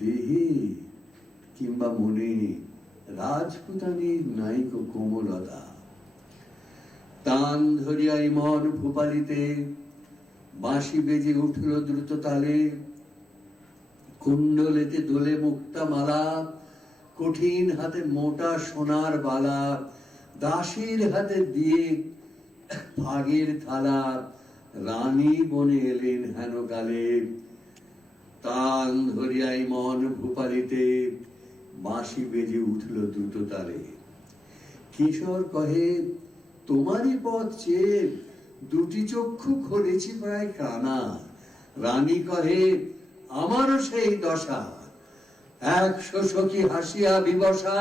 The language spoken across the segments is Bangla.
দেহে কিংবা মনে রাজপুতানির নায়িক কোমলতা। তান ধরিয়াই মন ভূপালিতে বাঁশি বেজে উঠল দ্রুত তালে। কুণ্ডলেতে দোলে মুক্তা মালা, কঠিন হাতে মোটা সোনার বালা, দাসীর হাতে দিয়ে ভাগের থালা, রানী বনে এলেন হেন কালে। তান ধরিয়াই মন ভূপালিতে বাঁশি বেজে উঠল দ্রুত তালে। কিশোর কহে তোমারই পথ চেয়ে দুটি চক্ষু খুলেছি প্রায় কানা। রানী কহে আমারও সেই দশা। 100 সখী হাসিয়া বিবসা,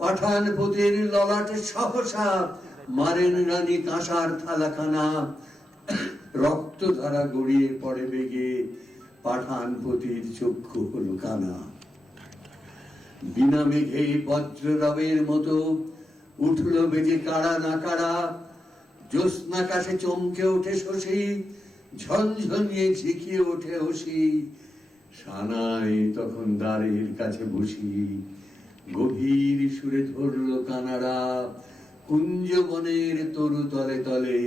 পাঠানপতির ললাটে সহসা মারেন রানী কাঁসার থালাখানা। রক্তধারা গড়িয়ে পড়ে বেগে, পাঠানপতির চক্ষু হলো কানা। বিনা মেঘে বজ্ররবের মতো উঠল বেজে কাড়া না কাড়া। জ্যোৎস্নাকাশে চমকে ওঠে শশী, ঝনঝনিয়ে ঝিকিয়ে ওঠে হসি। সানাই তখন দ্বারের কাছে বসি, গভীর সুরে ধরল কানাড়া। কুঞ্জবনের তরু তলে তলে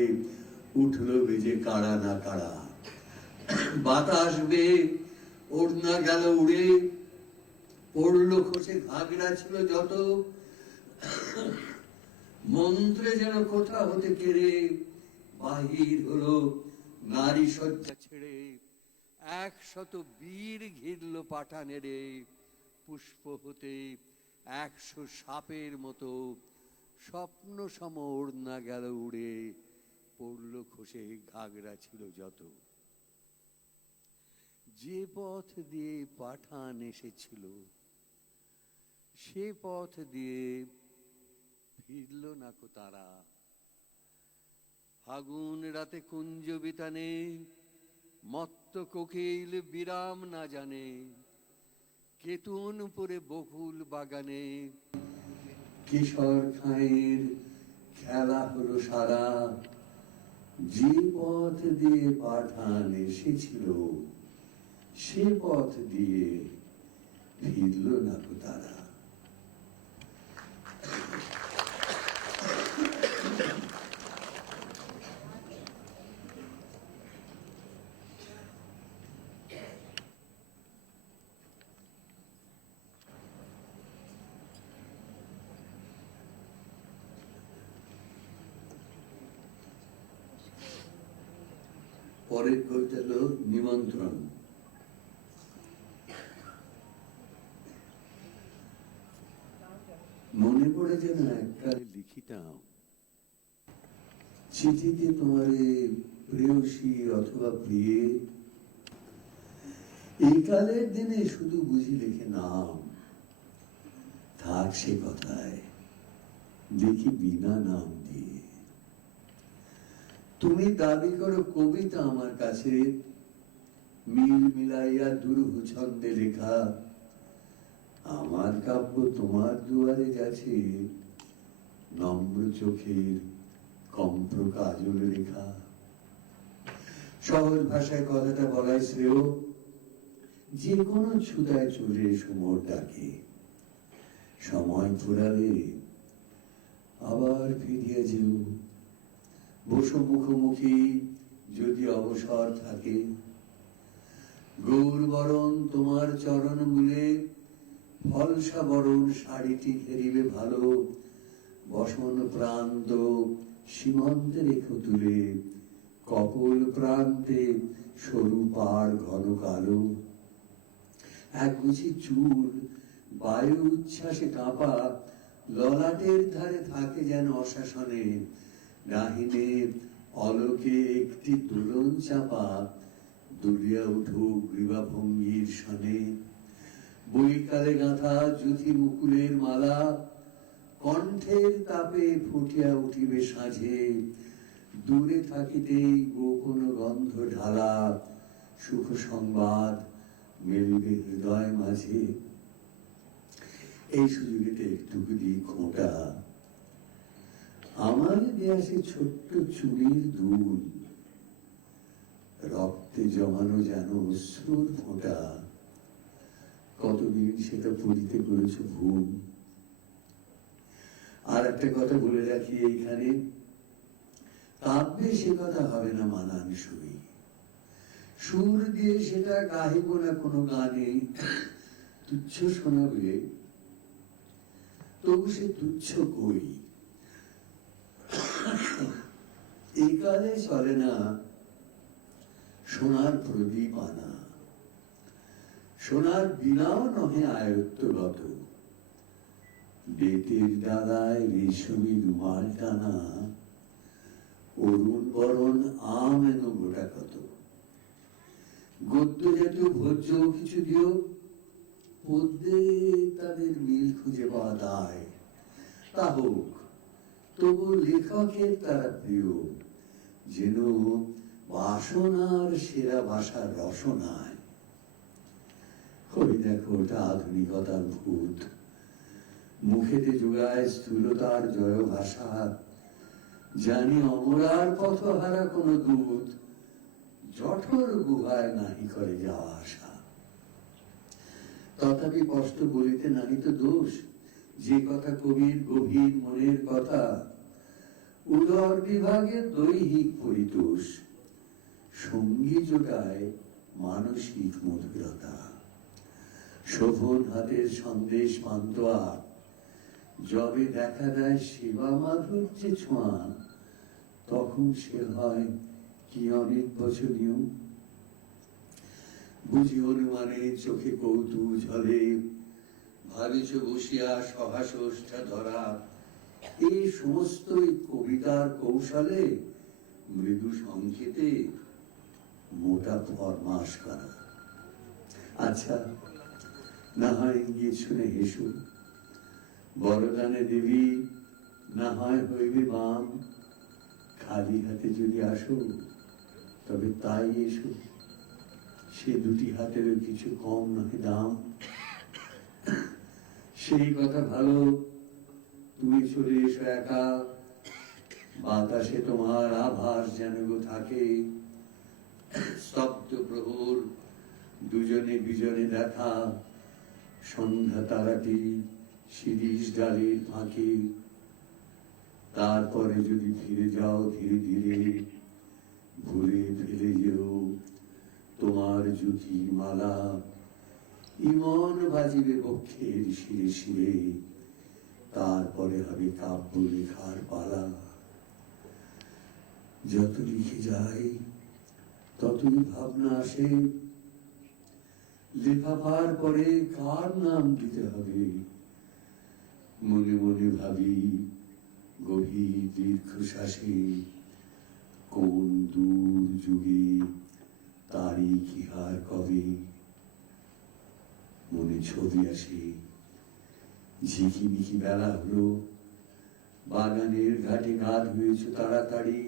উঠল বেজে কাড়া না কাড়া। বাতাস বে ওড়না গেল উড়ে, পড়লো খসে ঘাগড়া ছিল যত। মন্ত্রে যেন কোথা হতে কেড়ে বাহির হলো নারী শয্যা ছেড়ে। 100 বীর ঘিরল পাঠানেরে, পুষ্প হতে 100 সাপের মতো। স্বপ্ন সম ওড়না গেল উড়ে, পড়লো খসে ঘাগড়া ছিল যত। যে পথ দিয়ে পাঠান এসেছিল, সে পথ দিয়ে ফিরল না কো তারা। ফাগুন রাতে কুঞ্জ বিতানে, মত্ত কোকিল বিরাম না জানে। কেতুন পরে বকুল বাগানে, কিশোর খাঁয়ের খেলা হলো সারা। যে পথ দিয়ে পাঠান এসেছিল, সে পথ দিয়ে ফিরল না কো তারা। পরের কবিতা হলো নিমন্ত্রণ। মনে পড়ে যেন এককালে লিখিতাম, চিঠিতে তোমারে প্রেয়সী অথবা প্রিয়ে। এই কালের দিনে শুধু বুঝি লিখে নাম, থাক সে কথায় দেখি বিনা নাম দিয়ে। তুমি দাবি করো কবিতা আমার কাছে, মিল মিলাইয়া দুরূহ ছন্দে লেখা। আমার কাব্য তোমার দুয়ারে যাচ্ছে, নম্র চোখের কম্প্র কাজল রেখা। সহজ ভাষায় কথাটা বলাই শ্রেয়, যে কোনো ছুতায় চলে এসো মোর ডাকে। সময় ফুরালে আবার ফিরিয়া যেও, বসো মুখোমুখি যদি অবসর থাকে। গৌরবরণ তোমার চরণ মূলে, ফলসা বরণ শাড়িটি ঘেরিবে ভালো। বসন প্রান্ত সীমান্তে রেখো তুলে, কপল প্রান্তে সরু পাড় ঘন কালো। একগুছি চুল বায়ু উচ্ছ্বাসে কাঁপা, ললাটের ধারে থাকে যেন অশাসনে। ডাহিনে অলোকে একটি দুলন চাপা, দুলিয়া উঠুক গ্রীবা ভঙ্গির সনে। বৈকালে গাঁথা যুথি মুকুলের মালা, কণ্ঠের তাপে ফুটিয়া উঠিবে সাঁঝে। দূরে থাকিতেই গোপন গন্ধ ঢালা, সুখ সংবাদ মেলিবে হৃদয় মাঝে। এই সুযোগেতে একটুকু দিই খোঁটা, আমার দেয়া সে ছোট্ট চুলের দুল, রক্তে জমানো যেন অশ্রুর ফোঁটা। কতদিন সেটা পড়িতে করেছ ভুল। আর একটা কথা বলে রাখি এইখানে, কাব্যে সে কথা হবে না মানানসই। সুর দিয়ে সেটা গাহিব না কোনো গানে, তুচ্ছ শোনাবে, তবু সে তুচ্ছ কই। এই কালে চলে না সোনার প্রদীপ আনা, সোনার বিনাও নহে আয়ত্তগত, বেতের ডালায় রেশমি রুমাল টানা, অরুণ বরণ আম এনো গোটা কত। গদ্য জাতীয় ভোজ্য কিছু দিও, পদ্যে তাদের মিল খুঁজে পাওয়া দায়। তা হোক, তবু লেখকের তারা প্রিয়, যেন বাসনার সেরা ভাষার রসনায়। ওই দেখো, ওটা আধুনিকতার ভূত, মুখেতে যোগায় স্থূলতার জয় ভাষা। জানি অমরার পথহারা কোন দূত, জঠর গুহায় নাহি করে যাওয়া আসা। তথাপি কষ্ট বলিতে নাহি তো দোষ, যে কথা কবির গভীর মনের কথা। উদর বিভাগে দৈহিক পরিতোষ, সঙ্গী যোগায় মানসিক মধুরতা। শোভন হাতের সন্দেশ পান্তোয়া, যবে দেখা দেয় সেবা মাধুর্যে ছোঁয়া, তখন সে হয় কি অনেক বচনীয়। বুঝি অনুমানে চোখে কৌতুক ঝলে, ভাবিছ বসিয়া সহাস্যষ্ঠা ধরা। এই সমস্ত কবিতার কৌশলে মৃদু সংকেতে মোটা ফরমাস করা। আচ্ছা, না হয় ইঙ্গিত শুনে হেসো, বরদানে দেবী না হয় হইবে বাম। খালি হাতে যদি আসো, তবে তাই এসো, সে দুটি হাতেরও কিছু কম নহে দাম। সেই কথা ভালো, তুমি চলে এসো একা, বাতাসে তোমার আভাস যেন গো থাকে। স্তব্ধ প্রহর, দুজনে বিজনে দেখা, সন্ধ্যা তারাটি শিরীষ ডালের ফাঁকে। তারপরে যদি ফিরে যাও ধীরে ধীরে, ভুলে ফেলে যেও তোমার জুতির মালা। ইমন বাজিবে বক্ষের শিরে শিরে, তারপরে হবে কাব্য লেখার পালা। যত লিখে যাই ততই ভাবনা আসে, লেখাবার পরে কার নাম দিতে হবে। মনে মনে ভাবি গভীর দীর্ঘশ্বাসে, কোন দূর যুগে তারিখ ইহার কবে। মনে ছবি আসে, ঝিকিমিকি বেলা হলো, বাগানের ঘাটে গা ধুয়েছ তাড়াতাড়ি।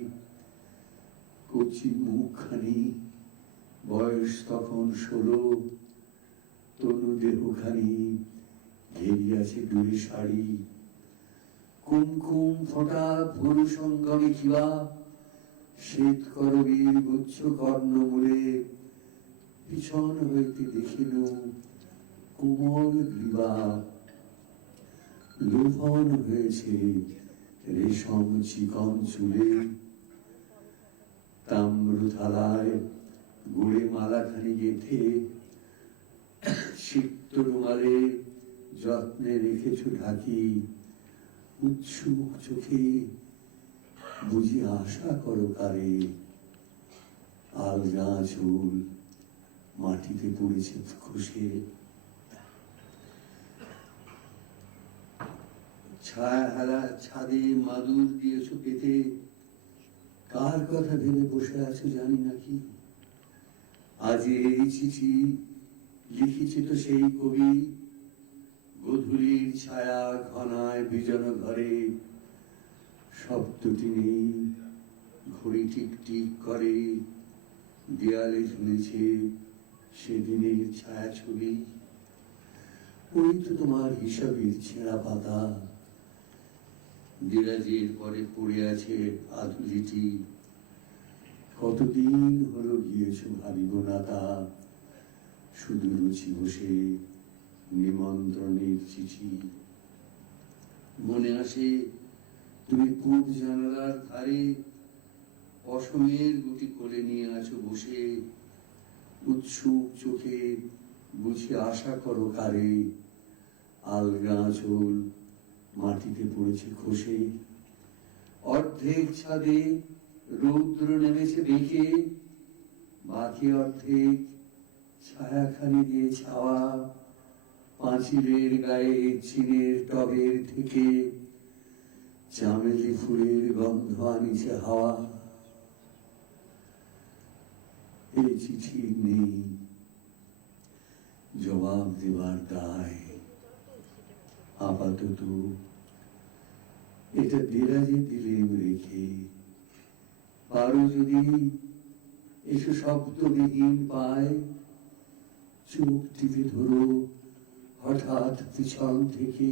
কচি মুখখানি, বয়স তখন 16, তনু দেহখানি ঘেরিয়াছে ডুরি শাড়ি। কুমকুম ফোটা ভুরু সঙ্গমে কিবা, শ্বেত করবীর গুচ্ছ কর্ণমূলে। পিছন হইতে দেখিল কোমল গ্রীবা, লোভন হয়েছে রেশম চিকন চুলে। তাম্র থালায় গুড়ে মালাখানি গেথে, সিক্ত রুমালে যত্নে রেখেছ ঢাকি। উৎসুক চোখে বুঝি আশা করো কারে, আলগা চুল মাটিতে পড়েছে খসে। ছায়া হেলা ছাদে মাদুর দিয়েছ পেতে, কার কথা ভেবে বসে আছো জানি নাকি। আজ এই চিঠি লিখেছে তো সেই কবি, গধূলির ছায়া ঘনায় বিজন ঘরে। শব্দটি নেই, ঘড়ি টিক টিক করে, দেয়ালে ঝুলেছে সেদিনের ছায়া ছবি। ওই তো তোমার হিসাবের ছেঁড়া পাতা, দেরাজের পরে পড়ে আছে আধুলিটি। কতদিন হলো গিয়েছ ভাবিব না তা, শুধু রুচি বসে নিমন্ত্রণের চিঠি। মনে আসে তুমি পূব জানালার ধারে অসমের গুটি কোলে নিয়ে আছো বসে, উৎসুক চোখে বুঝি আশা করো কারে। আলগা আঁচল মাটিতে পড়েছে খসে, অর্ধেক ছাদে রৌদ্র নেমেছে বেঁকে, বাকি অর্ধেক ছায়াখানি দিয়ে ছাওয়া। পাঁচিলের গায়ে চিনের টবের থেকে চামেলি ফুলের গন্ধ আনিছে হাওয়া। এই চিঠি নেই জবাব দেবার দায়, আপাতত এটা দেরাজে দিলেম রেখে। পারো যদি এসে শব্দবিহীন পায়, চোখ টিপে ধরো হঠাৎ পিছন থেকে।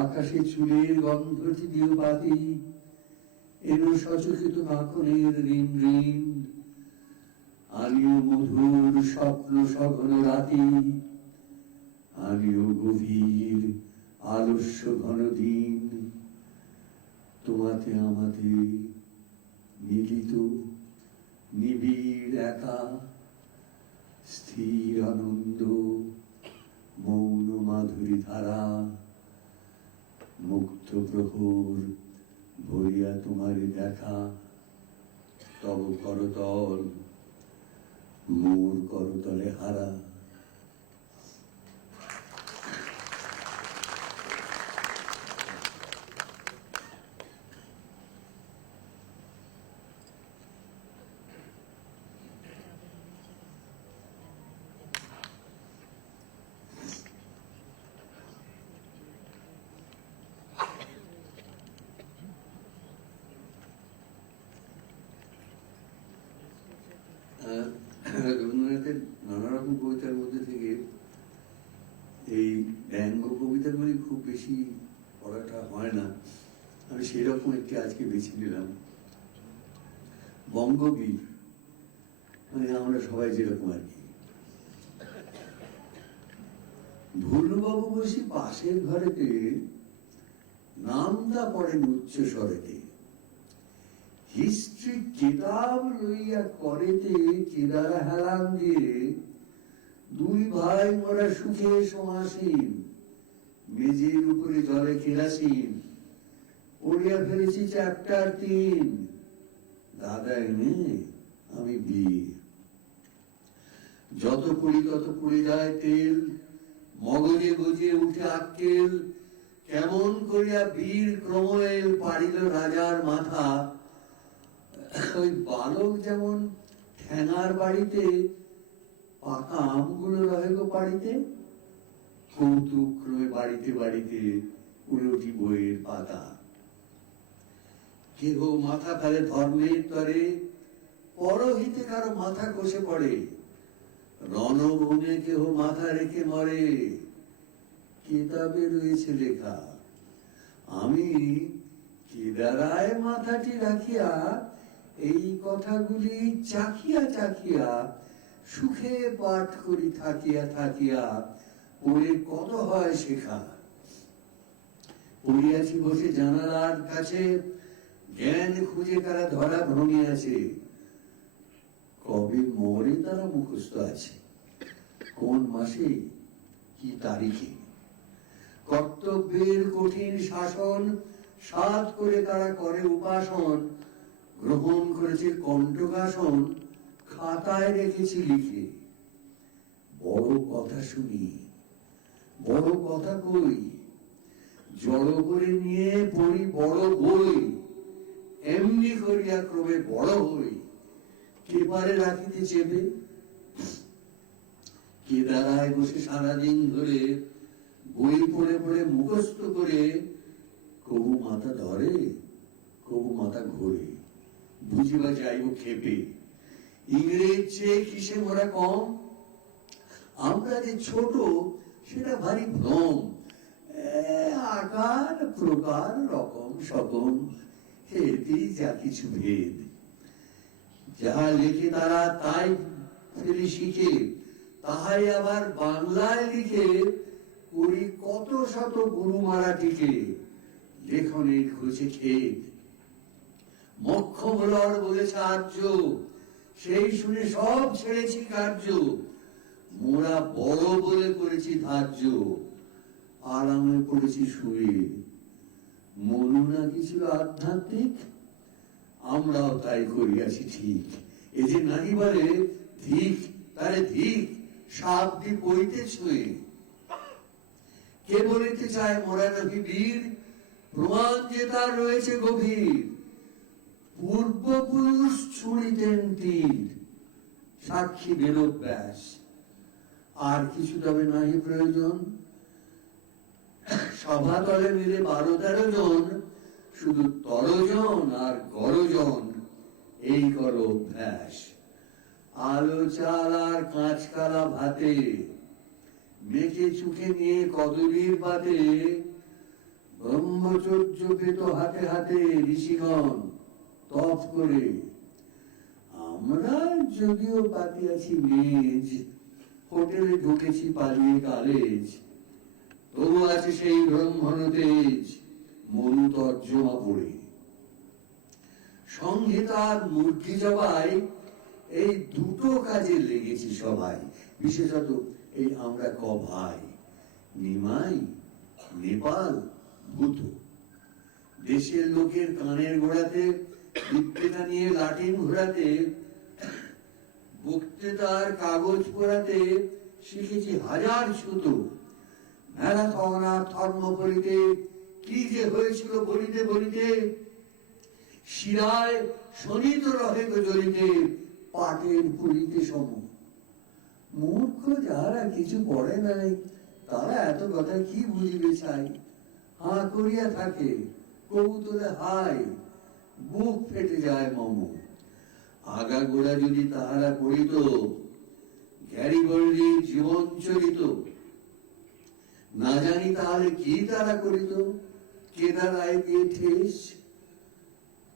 আকাশে চুলের গন্ধটি দিও বাতি, এনো সচকিত মাখনের রিন রিন। আনিও মধুর স্বপ্ন সঘন রাতি, আনিও গভীর আলস্য ঘন দিন। তোমাতে আমাতে মিলিত নিবিড় একা, স্থির আনন্দ মৌন মাধুরী ধারা। মুক্ত প্রহর ভরিয়া তোমারে দেখা, তব করতল মোর করতলে হারা। রবীন্দ্রনাথের নানা রকম কবিতার মধ্যে থেকে এই ব্যঙ্গ কবিতাগুলি খুব বেশি পড়াটা হয় না। আমি সেরকম একটি আজকে বেছে নিলাম। বঙ্গবীর মানে আমরা সবাই যেরকম আর কি। ভুলবাবু বসি পাশের ঘরেতে, নামটা পড়েন উচ্চ স্বরেতে। হিস্ট্রি কিতাব লইয়া করেতে কেদারা হেলান দিয়ে, দুই ভাই মোরা সুখে সমাসীন, মেঝের উপরে জলে কেরাসিন। পড়িয়া ফেলেছি চ্যাপ্টার 3, দাদা এনে আমি বিয়ে। যত পড়ি তত পড়ে যায় তেল, মগজে গজিয়ে উঠে আক্কেল। কেমন করিয়া বীর ক্রমওয়েল পাড়িল রাজার মাথা। ওই বালক যেমন ঠ্যাঙার বাড়িতে পাকা আমগুলো রহে গো বাড়িতে, কৌতুক ক্রমে বাড়িতে বাড়িতে উলটি বইয়ের পাতা। কেহ মাথা ফেলে ধর্মের তরে, পরহিতে কারো মাথা কষে পড়ে। রণভূমে কেহ মাথা রেখে মরে, কিতাবে রয়েছে লেখা। আমি কেদারায় মাথাটি রাখিয়া এই কথাগুলি চাখিয়া চাখিয়া সুখে পাঠ করি থাকিয়া থাকিয়া। পড়ে কত হয় শেখা। পড়িয়াছি বসে জানালার কাছে, জ্ঞান খুঁজে কারা ধরা ভ্রমিয়াছে। কবে মরে তারা মুখস্থ আছে, কোন মাসে কি তারিখে। কর্তব্যের কঠিন শাসন সাধ করে তারা করে উপাসন। গ্রহণ করেছে কণ্ঠকাসন, খাতায় রেখেছি লিখে। বড় কথা শুনি, বড় কথা কই, জড় করে নিয়ে পড়ি বড় বই। এমনি করিয়া ক্রমে বড় হই, কেপারে রাখিতে চেপে। কেদারায় বসে সারাদিন ধরে বই পড়ে পড়ে মুখস্থ করে, কবু মাথা ধরে কবু মাথা ঘোরে। বুঝিবা যাইব খেপে, ইংরেজ চেয়ে কিসে মোরা কম। আমরা যে ছোট সেটা ভারী ভ্রম। আকার প্রকার রকম সকম, এতেই যা কিছু ভেদ। যাহা লেখে তারা তাই ফেলি শিখে, তাহাই আবার বাংলায় লিখে করি কত শত গুরু মারাঠিকে লেখনের খুঁজে খেত। মক্ষমলর বলেছে আর্য, সেই শুনে সব ছেড়েছি কার্য, মোরা বড় বলে করেছি ধার্য, আরামে পড়েছি শুয়ে। মনু নাকি ছিল আধ্যাত্মিক, আমরাও তাই করিয়াছি ঠিক। এ যে নাহি বলে ধিক, তারে ধিক, সাবধি বইতে ছুঁয়ে। কে বলিতে চায় মোরা নাকি বীর, প্রমাণ যে তার রয়েছে গভীর। পূর্বপুরুষ ছুঁড়িতেন তীর, সাক্ষী বেদব্যাস। আর কিছু তবে নাহি প্রয়োজন, সভাতলে মিলে 12-13 জন, শুধু তরজন আর গরজন, এই করো অভ্যাস। আলো চাল আর কাঁচকালা ভাতে মেখে চুখে নিয়ে কদলীর পাতে, ব্রহ্মচর্য পেত হাতে হাতে ঋষিগণ তপ করে। আমরা যদিও পাতিয়াছি মেজ, হোটেলে ঢুকেছি পালিয়ে কালেজ, তবু আছে সেই ব্রহ্মণ তেজ মনু তর্জমা পড়ে। সংহিতার মূর্তি জবাই, এই দুটো কাজে লেগেছি সবাই। বিশেষত এই আমরা ক ভাই, নিমাই, নেপাল, ভূত। দেশের লোকের কানের গোড়াতে বিদ্যেটা নিয়ে লাটিন ঘোরাতে, বক্তৃতার কাগজ পড়াতে শিখেছি হাজার ছুতো। ম্যারাথন আর থর্মোপলিতে কি যে হয়েছিল বলিতে বলিতে, শিরায় শনিত রহে জ্বলিতে, পাটের পুরিতে সম। মূর্খ যারা কিছু পড়ে নাই, তারা এত কথা কি বুঝিবে চাই। হাঁ করিয়া থাকে, কবুতরে হায়, বুক ফেটে যায় মম। আগা গোড়া যদি তাহারা করিত, গ্যারিবল্ডির জীবন চরিত, না জানি তাহলে কি তারা করিত। কেদারায় দিয়ে ঠেস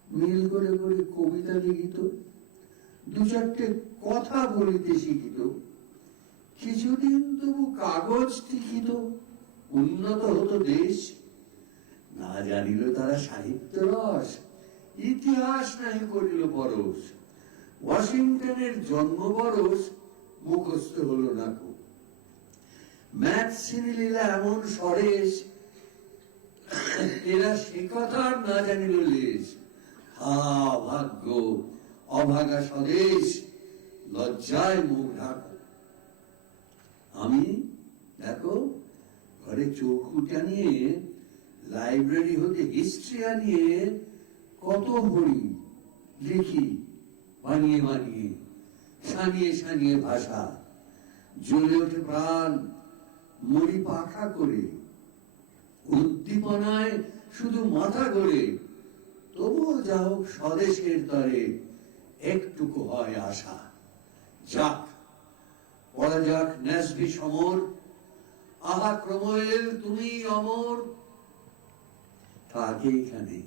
মিল করে করে কবিতা লিখিত, 2-4টে কথা বলিতে শিখিত, কিছুদিন তবু কাগজ লিখিত, উন্নত হতো দেশ। না জানিল তারা সাহিত্য রস, ইতিহাস নাহি করিল পরশ। ওয়াশিংটনের জন্ম বরস মুখস্থ হলো না কো। ম্যাথ শ্রেণীলীলা এমন সরেশ, এরা সে কথা না জানিল লেশ। হা ভাগ্য, অভাগা স্বদেশ, লজ্জায় মুখ ঢাকো। আমি দেখো ঘরে চৌকুটা নিয়ে, লাইব্রেরি হতে হিস্ট্রি আনিয়ে কত পড়ি, লিখি বানিয়ে বানিয়ে, সানিয়ে সানিয়ে ভাষা। জ্বলে ওঠে প্রাণ, মরি পাখা করে, উদ্দীপনায় শুধু মাথা গড়ে। তবুও যা হোক স্বদেশের তরে একটুকু হয় আশা। যাক পড়া যাক ন্যাসভি সমর, আহা ক্রময়েল তুমি অমর। থাকে এখানে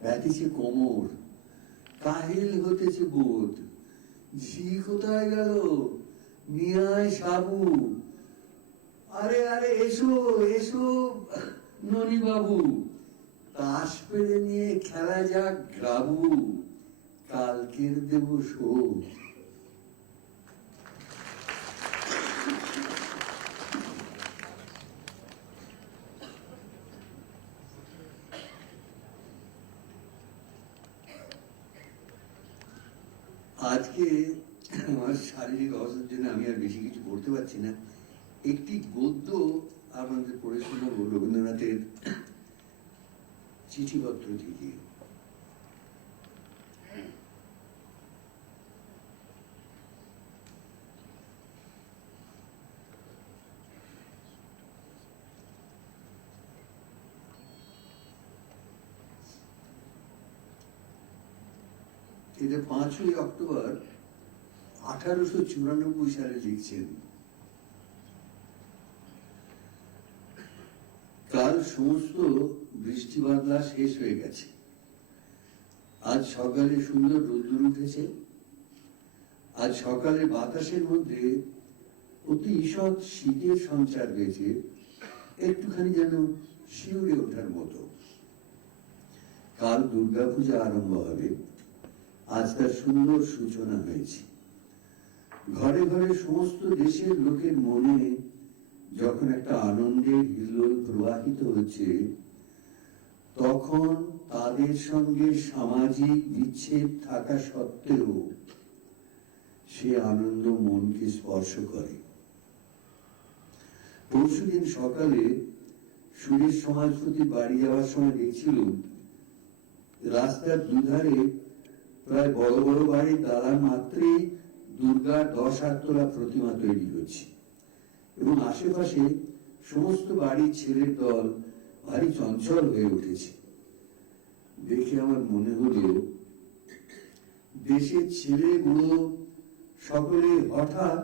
ব্যথিছে কোমর, কাহিল হতেছে বোধ। ঝি কোথায় গেল, নিয়ে আয় সাবু। আরে আরে এসো এসো ননি বাবু, তাস পেরে নিয়ে খেলা যাক গ্রাবু, কালকের দেব শোধ। আজকে আমার শারীরিক অবস্থার জন্য আমি আর বেশি কিছু পড়তে পারছি না। একটি গদ্য আপনাদের পড়ে শোনাবো রবীন্দ্রনাথের চিঠিপত্র থেকে। এটা 5ই অক্টোবর 1894 সালে লিখছেন। কাল সমস্ত বৃষ্টি বাদলা শেষ হয়ে গেছে। আজ সকালে সুন্দর রোদ্দুর উঠেছে। আজ সকালে বাতাসের মধ্যে অতি ঈষৎ শীতের সঞ্চার হয়েছে, একটুখানি যেন শিউরে ওঠার মতো। কাল দুর্গাপূজা আরম্ভ হবে, আজ তার সুন্দর সূচনা হয়েছে। ঘরে ঘরে সমস্ত দেশের লোকের মনে যখন একটা আনন্দের হিল্লোল প্রবাহিত হচ্ছে, তখন তাদের সঙ্গে সামাজিক বিচ্ছেদ থাকা সত্ত্বেও সে আনন্দ মনকে স্পর্শ করে। পরশুদিন সকালে সুরেশ সমাজপতি বাড়ি যাওয়ার সময় দেখছিল রাস্তার দুধারে প্রায় বড় বড় বাড়ির দালান মাত্রই দুর্গার 10-8 তলা প্রতিমা তৈরি হচ্ছে, এবং আশেপাশে সমস্ত বাড়ির ছেলের দল ভারী চঞ্চল হয়ে উঠেছে। দেখে আমার মনে হলো, দেশের ছেলে বুড়ো সকলে হঠাৎ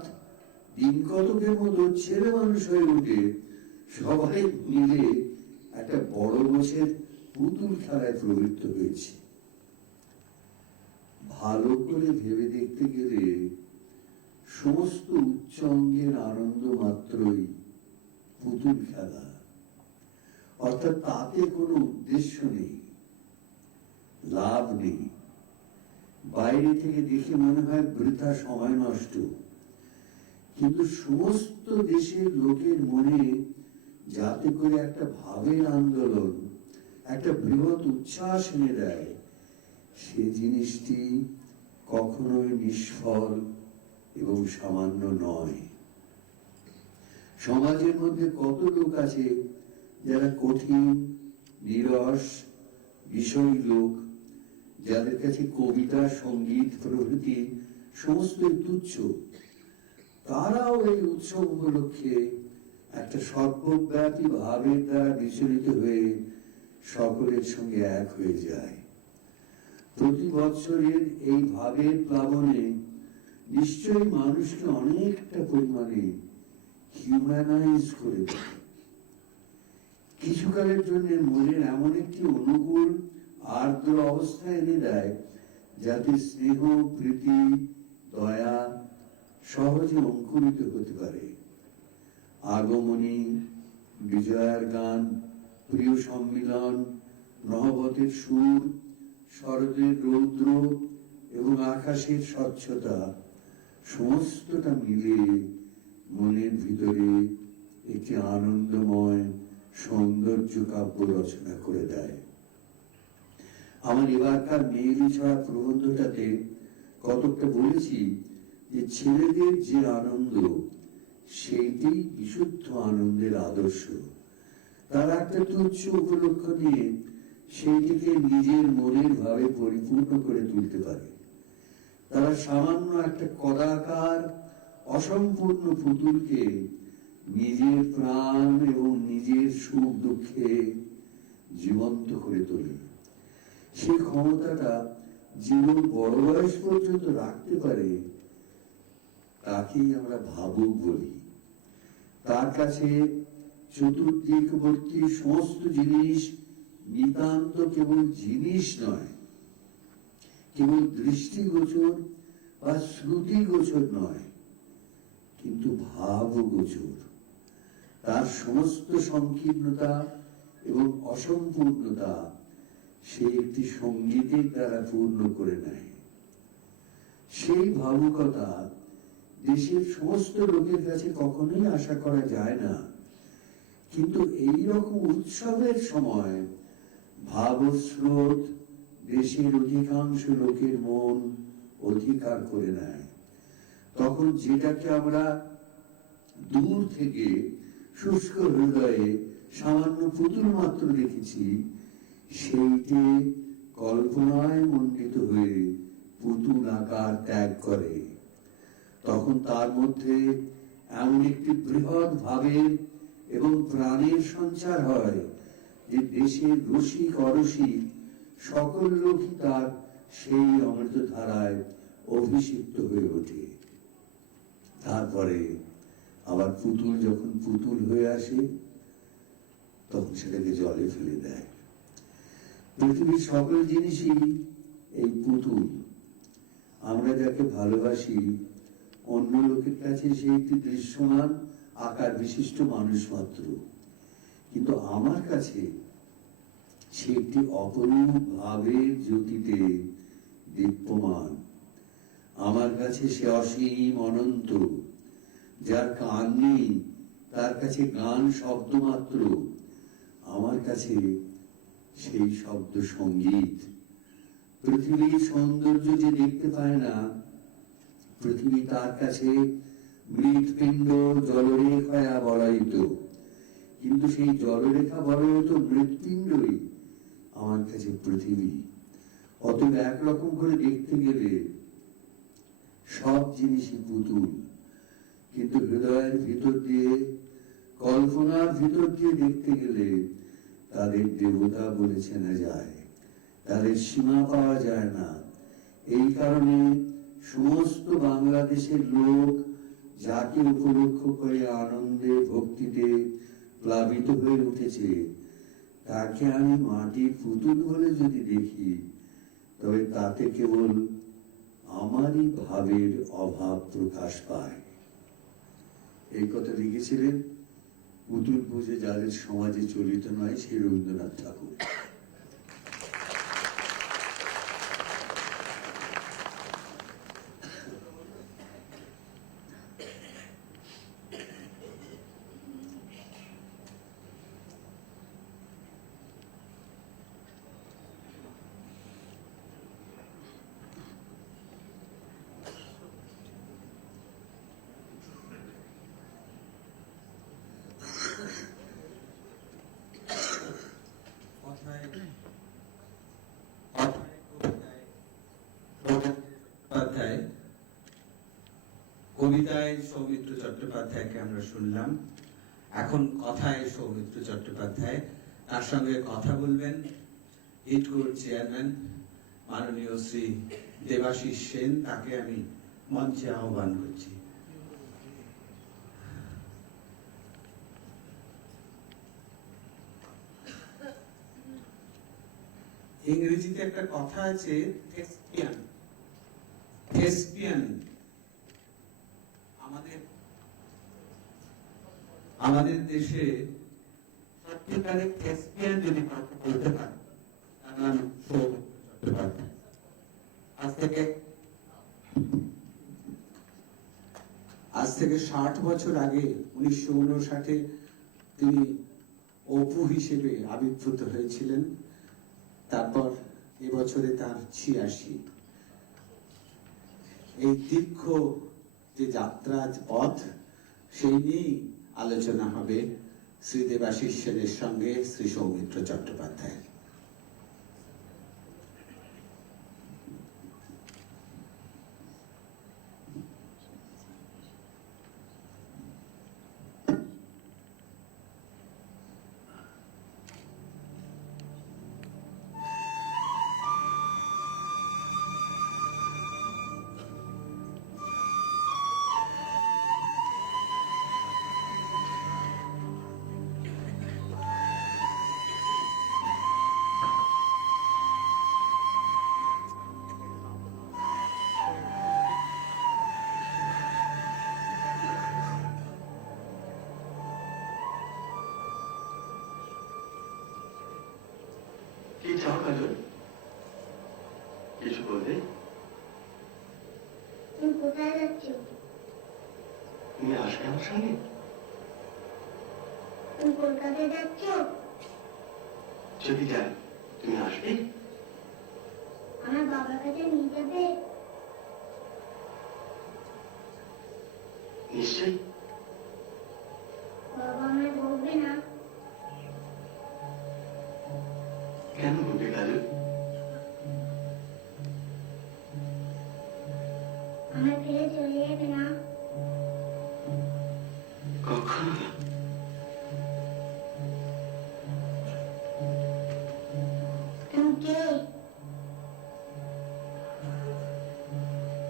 দিন কতকের মতো ছেলে মানুষ হয়ে উঠে সবাই মিলে একটা বড় গোছের পুতুল খেলায় প্রবৃত্ত হয়েছে। ভালো করে ভেবে দেখতে গেলে সমস্ত উচ্চ অঙ্গের আনন্দ মাত্রই পুতুল খেলা, অর্থাৎ তাতে কোনো উদ্দেশ্য নেই, লাভ নেই। বাইরে থেকে দেখে মনে হয় বৃথা সময় নষ্ট, কিন্তু সমস্ত দেশের লোকের মনে যাতে করে একটা ভাবের আন্দোলন, একটা বৃহৎ উচ্ছ্বাস এনে দেয়, সে জিনিসটি কখনোই নিষ্ফল এবং সামান্য নয়। সমাজের মধ্যে কত লোক আছে যারা কঠিন, নিরস, বিষয় লোক, যাদের কাছে কবিতা, সঙ্গীত প্রভৃতি সমস্ত তুচ্ছ। তারাও এই উৎসব উপলক্ষে একটা সর্বব্যাপী ভাবের দ্বারা বিচলিত হয়ে সকলের সঙ্গে এক হয়ে যায়। প্রতি বৎসরের এই ভাবের প্লাবনে নিশ্চয়ই মানুষকে অনেকটা পরিমাণে হিউম্যানাইজ করে দেয়। কিছুকালের জন্য মনের এমন একটি অনুকূল আর্দ্র অবস্থা এনে দেয়, যাতে স্নেহ, প্রীতি, দয়া সহজে অঙ্কুরিত হতে পারে। আগমনী, বিজয়ার গান, প্রিয় সম্মিলন, নহবতের সুর, শরতের রৌদ্র এবং আকাশের স্বচ্ছতা সমস্তটা মিলে মনের ভিতরে একটি আনন্দময় সৌন্দর্য কাব্য রচনা করে দেয়। আমার এবারকার মেয়েলি ছড়া প্রবন্ধটাতে কতকটা বলেছি যে ছেলেদের যে আনন্দ, সেইটি বিশুদ্ধ আনন্দের আদর্শ। তারা একটা তুচ্ছ উপলক্ষ নিয়ে সেইটিকে নিজের মনের ভাবে পরিপূর্ণ করে তুলতে পারে। তারা সামান্য একটা কদাকার অসম্পূর্ণ পুতুলকে নিজের প্রাণ এবং নিজের সুখ দুঃখে জীবন্ত করে তোলে। সেই ক্ষমতাটা জীবন বড় বয়স পর্যন্ত রাখতে পারে, তাকেই আমরা ভাবুক বলি। তার কাছে চতুর্দিকবর্তী সমস্ত জিনিস নিতান্ত কেবল জিনিস নয়, কেবল দৃষ্টিগোচর বা শ্রুতিগোচর নয়, কিন্তু ভাবগোচর। তার সমস্ত সংকীর্ণতা এবং অসম্পূর্ণতা সে একটি সঙ্গীতের দ্বারা পূর্ণ করে নেয়। সেই ভাবুকতা দেশের সমস্ত লোকের কাছে কখনোই আশা করা যায় না, কিন্তু এই রকম উৎসবের সময় ভাবস্রোত দেশের অধিকাংশ লোকের মন অধিকার করে নেয়। তখন যেটাকে আমরা দূর থেকে শুষ্ক হৃদয়ে সামান্য পুতুল মাত্র দেখেছি, সেইটি কল্পনায় মণ্ডিত হয়ে পুতুল আকার ত্যাগ করে। তখন তার মধ্যে এমন একটি বৃহৎ ভাবের এবং প্রাণের সঞ্চার হয় যে দেশের রসিক অরসিক সকল লোকই তার সেই অমৃত ধারায় অভিষিক্ত হয়ে ওঠে। তারপরে আবার পুতুল যখন পুতুল হয়ে আসে, তখন সেটাকে জলে ফেলে দেয়। পৃথিবীর সকল জিনিসই এই পুতুল। আমরা যাকে ভালোবাসি অন্য লোকের কাছে সে একটি দৃশ্যমান আকার বিশিষ্ট মানুষ মাত্র, কিন্তু আমার কাছে সে একটি অপরূপ ভাবের জ্যোতিতে দীপ্যমান। আমার কাছে সে অসীম অনন্ত, যার কান নেই তার কাছে গান শব্দ মাত্র, আমার কাছে সেই শব্দ সঙ্গীত। পৃথিবীর সৌন্দর্য যে দেখতে পায় না, পৃথিবী তার কাছে মৃৎপিণ্ড জলরেখায় বলায়িত, কিন্তু সেই জলরেখা বলায়িত মৃৎপিণ্ডই আমার কাছে পৃথিবী। অতএব একরকম করে দেখতে গেলে সব জিনিসই পুতুল, কিন্তু হৃদয়ের ভিতর দিয়ে, কল্পনার ভিতর দিয়ে দেখতে গেলে তাদের দেবতা বলে চেনা যায়, তাদের সীমা পাওয়া যায় না। এই কারণে সমস্ত বাংলাদেশের লোক যাকে উপলক্ষ করে আনন্দে ভক্তিতে প্লাবিত হয়ে উঠেছে, তাকে আমি মাটির পুতুল বলে যদি দেখি, তবে তাতে কেবল আমারই ভাবের অভাব প্রকাশ পায়। এই কথা লিখেছিলেন পুতুল বুঝে যাদের সমাজে চলিত নয়, সেই রবীন্দ্রনাথ ঠাকুর। কবিতায় সৌমিত্র চট্টোপাধ্যায়কে আমরা শুনলাম, এখন কথায় সৌমিত্র চট্টোপাধ্যায়। তার সঙ্গে কথা বলবেন ইটকোর চেয়ারম্যান মাননীয় শ্রী দেবাশিস সেন। তাকে আমি মঞ্চে আহ্বান করছি। ইংরেজিতে একটা কথা আছে, থেসপিয়ান। থেসপিয়ান আমাদের দেশে সত্যিকারের থেসপিয়ান যদি কাউকে বলতে পারে, তার নাম সৌমিত্র চট্টোপাধ্যায়। আজ থেকে 60 বছর আগে 1959-এ তিনি অপু হিসেবে আবির্ভূত হয়েছিলেন। তারপর এবছরে তার 86। এই দীর্ঘ যে যাত্রা পথ, সেই নিয়েই আলোচনা হবে শ্রী দেবাশিস সেনের সঙ্গে শ্রী সৌমিত্র চট্টোপাধ্যায়। কি চাও কাজল? কিছু বলবে? তুমি কোথায় যাচ্ছ? তুমি আসবে আমার সঙ্গে? তুমি কলকাতায় যাচ্ছ? যদি যাই, তুমি আসবে? আমার বাবার কাছে নিয়ে যাবে? নিশ্চয়ই। বাবা আমায় বলবে না? কেন বলবে কাজল? আমায় ফেলে চলে যাবে না? কখনো না। তুমি কে?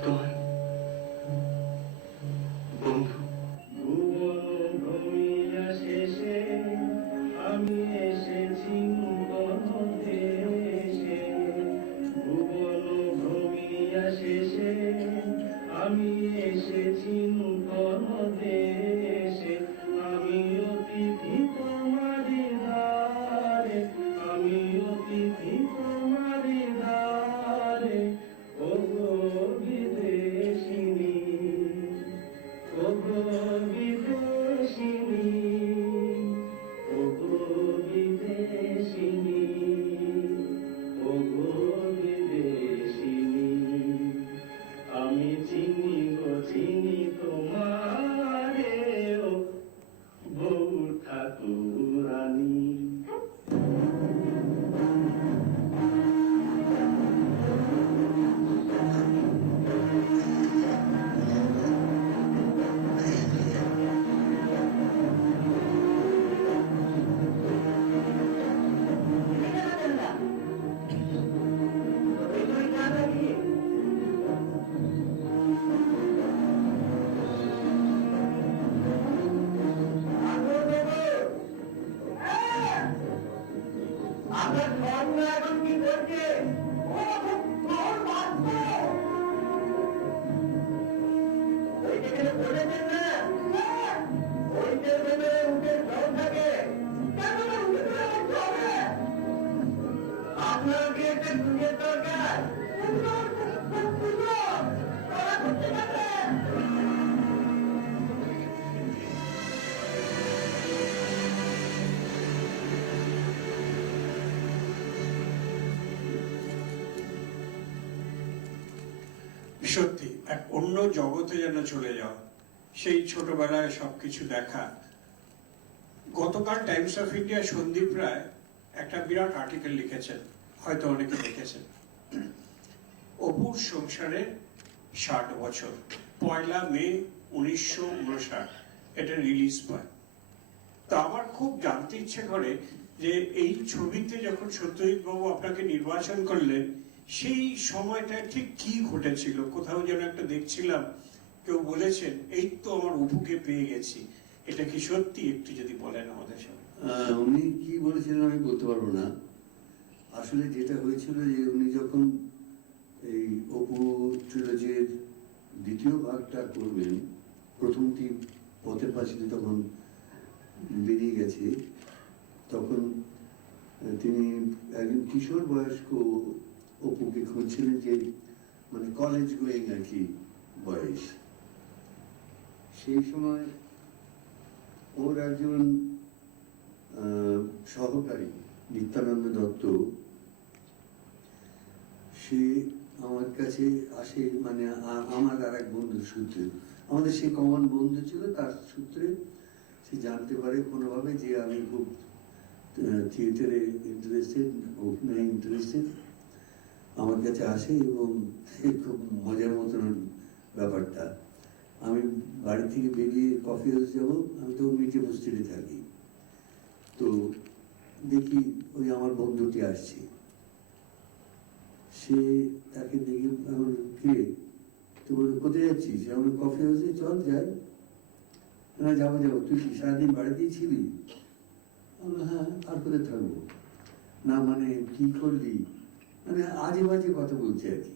তোমার বন্ধু। ভুবন ভূমিয়া শেষে আমি এসেছি নূতন দেশে। ভুবন ভূমিয়া শেষে আমি এসেছি তোমরা এখন কি করছে? ওই যেখানে বলেছেন না, ওইটার ভেতরে উঠের জল থাকে। আপনার কি একটা দুধের দরকার? সত্যি এক অন্য জগতে যেন চলে যাওয়া, সেই ছোটবেলায় সবকিছু দেখা। গতকাল টাইমস অফ ইন্ডিয়া সন্দীপ রায় একটা বিরাট আর্টিকেল লিখেছেন, হয়তো অনেকে দেখেছেন। অপুর সংসারে 60 বছর, 1 মে 1959 এটা রিলিজ পায়। তা আমার খুব জানতে ইচ্ছে করে যে এই ছবিতে যখন সত্যজিৎ বাবু আপনাকে নির্বাচন করলেন, সেই সময়টা ঠিক কি ঘটেছিল? কোথাও যেন একটা দেখছিলাম কেউ বলেছেন এই তো আমার অপুকে পেয়ে গেছি, এটা কি সত্যি? একটু যদি বলেন আমাদের সঙ্গে। উনি কি বলেছিলেন আমি বলতে পারবো না। আসলে যেটা হয়েছিল যে উনি যখন এই অপু ট্রিলজির দ্বিতীয় ভাগটা করবেন, প্রথমটি পথের পাঁচিলে তখন বেরিয়ে গেছে, তখন তিনি একজন কিশোর বয়স্ক অপুকে খুঁজছিলেন, যে মানে কলেজ গোয়িং আর কি বয়স। সেই সময় ওর একজন সহকারী নিত্যানন্দ দত্ত, সে আমার কাছে আসে, মানে আমার আর এক বন্ধুর সূত্রে, আমাদের সে কমন বন্ধু ছিল, তার সূত্রে সে জানতে পারে কোনোভাবে যে আমি খুব থিয়েটারে ইন্টারেস্টেড, অভিনয়ে ইন্টারেস্টেড। আমার কাছে আসে এবং খুব মজার মতন ব্যাপারটা। আমি বাড়ি থেকে বেরিয়ে কফি হাউস যাবো, আমি তো মিটে বস্তিতে থাকি, তো দেখি ওই আমার বন্ধুটি আসছে, সে তাকে দেখে আমার কে, তো বলে কোথায় যাচ্ছিস? আমার কফি হাউসে, চল যাই। না যাবো যাবো, তুই কি সারাদিন বাড়িতেই ছিলি? হ্যাঁ, আর কোথায় থাকবো? না মানে কি করলি? মানে আজে বাজে কথা বলছে আর কি।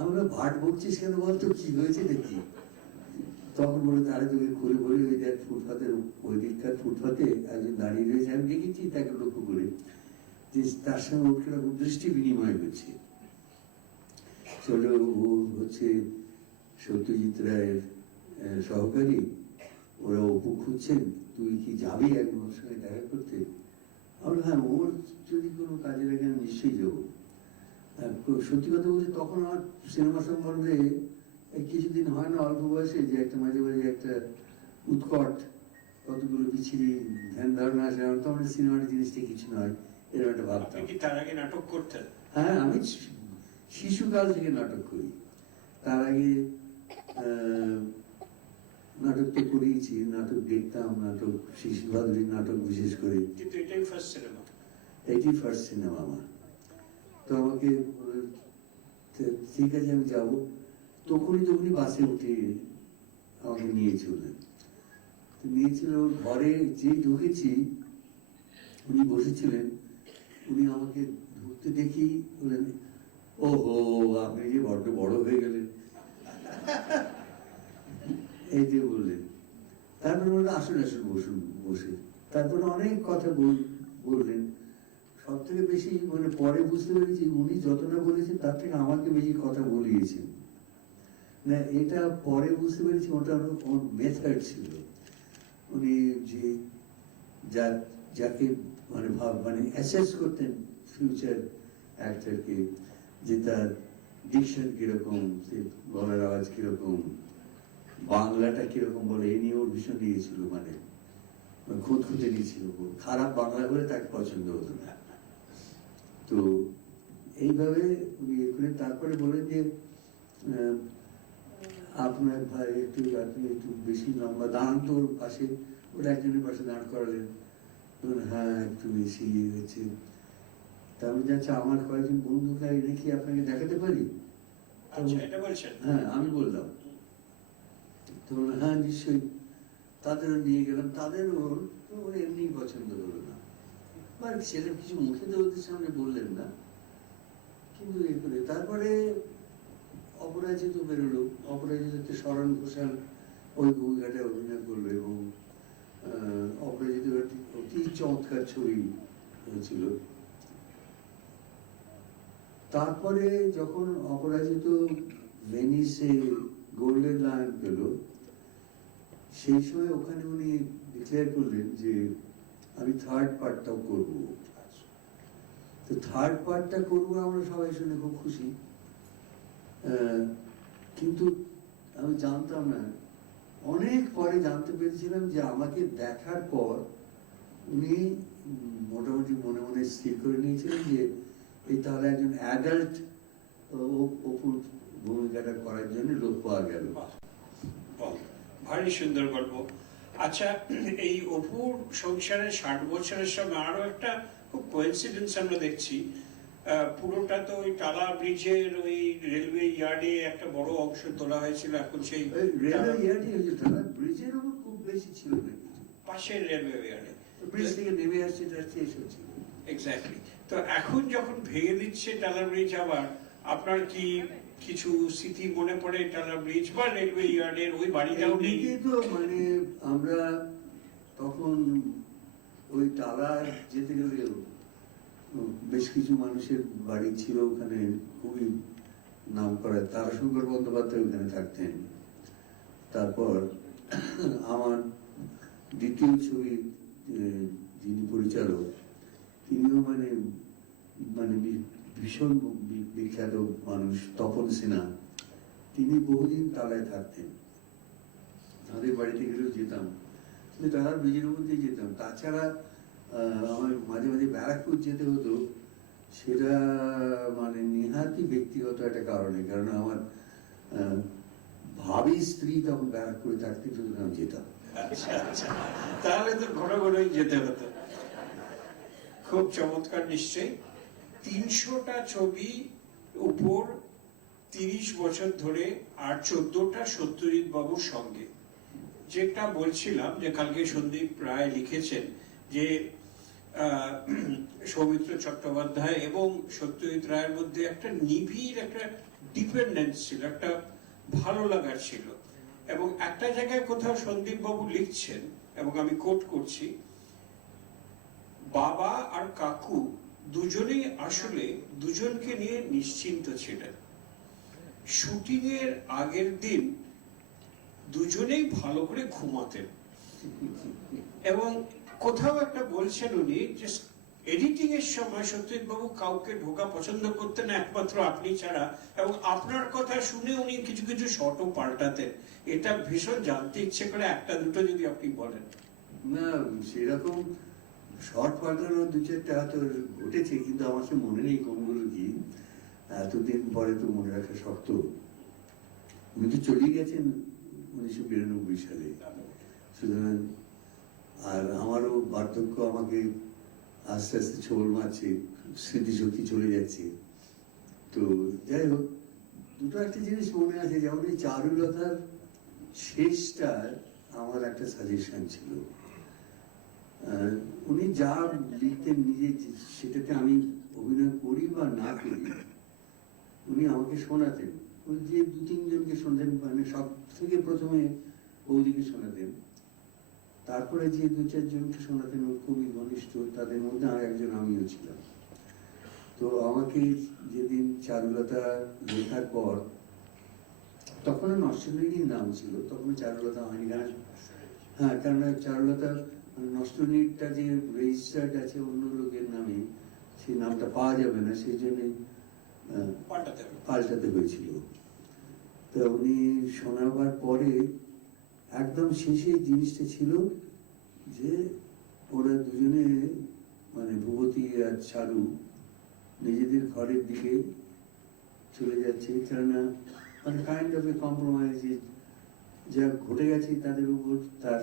আমরা ভাট বকছিস কেন বলতো, কি হয়েছে দেখি? তখন বলে তারা তোকে খুলে বলে, ওই দেখ ফুটপাতের ওই দিককার ফুটপাতে একজন দাঁড়িয়ে রয়েছে, আমি দেখেছি তাকে লক্ষ্য করে, যে তার সঙ্গে ওর কিরকম দৃষ্টি বিনিময় হচ্ছে। চলো, ও হচ্ছে সত্যজিৎ রায়ের সহকারী, ওরা অপু খুঁজছেন, তুই কি যাবি একজন ওর সঙ্গে দেখা করতে? আমরা হ্যাঁ, ওর যদি কোনো কাজে লাগে আমি নিশ্চয়ই যাবো। সত্যি কথা বলতে তখন আমার সিনেমা সম্বন্ধে কিছুদিন হয় না, অল্প বয়সে যে একটা মাঝে মাঝে একটা উৎকট কতগুলো বিচ্ছিরি ধ্যান ধারণা আসে, আমার তো আমাদের সিনেমার জিনিসটা কিছু নয়, এরকম একটা ভাবতাম। কি তার আগে নাটক করতেন? হ্যাঁ, আমি শিশুকাল থেকে নাটক করি। তার আগে নাটক তো করিয়েছি, নাটক দেখতাম, নাটক শিশু ভাদুরীর নাটক বিশেষ করে। কিন্তু এটাই ফার্স্ট সিনেমা? এটি ফার্স্ট সিনেমা আমার। তো আমাকে ঠিক আছে আমি যাবো, তখনই বাসে উঠে আমাকে নিয়ে চললেন। নিয়েছিল ওর ঘরে, যে ঢুকেছি উনি বসেছিলেন, উনি আমাকে ঢুকতে দেখি বললেন, ওহো আপনি যে বড্ড বড় হয়ে গেলেন, এই যে বললেন। তারপরে বললেন আসুন আসুন বসুন, বসে তারপরে অনেক কথা বললেন। সব থেকে বেশি মানে পরে বুঝতে পেরেছি উনি যতটা বলেছেন তার থেকে আমাকে বেশি কথা বলিয়েছেন। না, এটা পরে বুঝতে পেরেছি ওটা ওর মেথড ছিল। উনি যে যাকে মানে মানে অ্যাসেস করতেন ফিউচার অ্যাক্টরকে, যে তার ডিকশন কিরকম, সে গলার আওয়াজ কিরকম, বাংলাটা কিরকম বলে, এই নিয়ে ওর ভীষণ দিয়েছিল, মানে খুঁতখুঁতে দিয়েছিল। খারাপ বাংলা বলে তাকে পছন্দ হতো না। তো এইভাবে উনি এখানে তারপরে বলেন যে আপনার ভাই একটু, আপনি একটু বেশি লম্বা, দাঁড়ান তোর পাশে, ওটা একজনের পাশে দাঁড় করালেন। হ্যাঁ একটু বেশি হয়েছে। তারপরে যাচ্ছে আমার কয়েকজন বন্ধুকে দেখি আপনাকে দেখাতে পারি? আচ্ছা, এটা বলছেন? হ্যাঁ, আমি বললাম। তো হ্যাঁ নিশ্চয়ই। তাদেরও নিয়ে গেলাম, তাদেরও এমনি পছন্দ হলো না। আর সেটা কিছু মুখে তো ওদের সামনে বললেন না, কিন্তু এ করে তারপরে অপরাজিত বেরোলো। অপরাজিততে শরণ ঘোষাল ওই ভূমিকাটা অভিনয় করলো এবং অপরাজিত অতি চমৎকার ছবি হয়েছিল। তারপরে যখন অপরাজিত ভেনিসে গোল্ডেন লায়ন পেল, সেই সময় ওখানে উনি ডিক্লেয়ার করলেন যে আমি থার্ড পার্টটাও করব। তো থার্ড পার্টটা করবো আমরা সবাই শুনে খুব খুশি, কিন্তু আমি জানতাম না, অনেক পরে জানতে পেরেছিলাম যে আমাকে দেখার পর উনি মোটামুটি মনে মনে স্থির করে নিয়েছিলেন যে এই তাহলে একজন অ্যাডাল্ট অপুর ভূমিকাটা করার জন্য লোক পাওয়া গেল। ভারী সুন্দর গল্প। আচ্ছা, এই অপুর সংসারের 60 বছরের সঙ্গে আরো একটা খুব কোইন্সিডেন্স আমরা দেখছি। পুরোটা তো ওই টালা ব্রিজের ওই রেলওয়ে ইয়ার্ডে একটা বড় অংশ তোলা হয়েছিল। এখন সেই রেলওয়ে ইয়ার্ডে টালা ব্রিজের উপর খুব বেশি ছিল না, পাশের রেলওয়ে ইয়ার্ডে ব্রিজ থেকে নেমে আসছে এসব ছিল। এক্স্যাক্টলি। তো এখন যখন ভেঙে দিচ্ছে টালা ব্রিজ, আবার আপনার কি কিছু স্মৃতি মনে পড়ে টালা ব্রিজ বা রেলওয়ে ইয়ার্ডের? ওই বাড়িটাও নেই তো, মানে আমরা তখন ওই টালা যেতে গেলে বেশ কিছু মানুষের বাড়ি ছিল ওখানে, খুবই নাম করা। তারাশঙ্কর বন্দ্যোপাধ্যায় ওখানে থাকতেন। তারপর আমার দ্বিতীয় ছবির যিনি পরিচালক, তিনিও মানে মানে ভীষণ বিখ্যাত মানুষ, তপন সিনহা, তিনি বহুদিন টালায় থাকতেন। তাদের বাড়িতে গেলেও যেতাম, কিন্তু টালার ব্রিজের উপর দিয়ে যেতাম। তাছাড়া আমার মাঝে মাঝে ব্যারাকপুর যেতে হতো, সেটা মানে নিহাতই ব্যক্তিগত একটা কারণে, কারণ আমার ভাবি স্ত্রী তখন ব্যারাকপুরে থাকতে, সুতরাং আমি যেতাম। আচ্ছা আচ্ছা, তাহলে তো ঘন ঘনই যেতে হতো। খুব চমৎকার নিশ্চয়ই। 300টা ছবি উপর 30 বছর ধরে, আর 14টা সত্যজিৎ বাবুর সঙ্গে। যেটা বলছিলাম যে কালকে সন্দীপ রায় লিখেছেন যে সৌমিত্র চট্টোপাধ্যায় এবং সত্যজিৎ রায়ের মধ্যে একটা নিবিড় একটা ডিপেন্ডেন্স ছিল, একটা ভালো লাগার ছিল। এবং একটা জায়গায় কোথাও সন্দীপ বাবু লিখছেন, এবং আমি কোট করছি, বাবা আর কাকু দুজনেই আসলে দুজনকে নিয়ে নিশ্চিন্ত ছিলেন। শুটিং এর আগের দিন দুজনেই ভালো করে ঘুমাতেন। এবং কোথাও একটা বলছেন উনি যে এডিটিং এর সময় সত্যজিৎ বাবু কাউকে ঢোকা পছন্দ করতেন না, একমাত্র আপনি ছাড়া। এবং আপনার কথা শুনে উনি কিছু কিছু শর্টও পাল্টাতেন। এটা ভীষণ জানতে ইচ্ছে করে, একটা দুটো যদি আপনি বলেন। না, সেরকম শর্ট পাল্টানো দু চারটা হয়তো ঘটেছে, কিন্তু আমার সে মনে নেই কোনগুলো কি। এতদিন পরে তো মনে রাখা শক্ত। উনি তো চলেই গেছেন 1992 সালে, সুতরাং আর আমারও বার্ধক্য আমাকে আস্তে আস্তে ছোবল মারছে, স্মৃতিশক্তি চলে যাচ্ছে। তো যাই হোক, দুটো একটা জিনিস মনে আছে, যেমন এই চারুলতার শেষটা আমার একটা সাজেশন ছিল। উনি যা লিখতেন নিজে, সেটাতে আমি অভিনয় করি বা না করি, উনি আমাকে শোনাতেন। উনি যে 2-3 জনকে শোনাতেন, মানে সব থেকে প্রথমে বৌদিকে শোনাতেন, তারপরে যে 2-4 জনকে শোনাতেন ওর খুবই ঘনিষ্ঠ, তাদের মধ্যে আর একজন আমিও ছিলাম। তো আমাকে যেদিন চারুলতা লেখার পর, তখন নষ্টনীড়ির নাম ছিল, তখন চারুলতা হয়নি। হ্যাঁ, কারণ চারুলতা নষ্টনীড়টা যে রেজিস্টার্ড আছে অন্য লোকের নামে, সেই নামটা পাওয়া যাবে না, সেই জন্য পাল্টাতে হয়েছিল। তো উনি শোনাবার পরে একদম শেষে জিনিসটা ছিল যে ওরা দুজনে, মানে ভূপতি আর চারু, নিজেদের ঘরের দিকে চলে যাচ্ছে, কেননা মানে কাইন্ড অফ এ কম্প্রোমাইজ, যা ঘটে গেছে তাদের উপর তার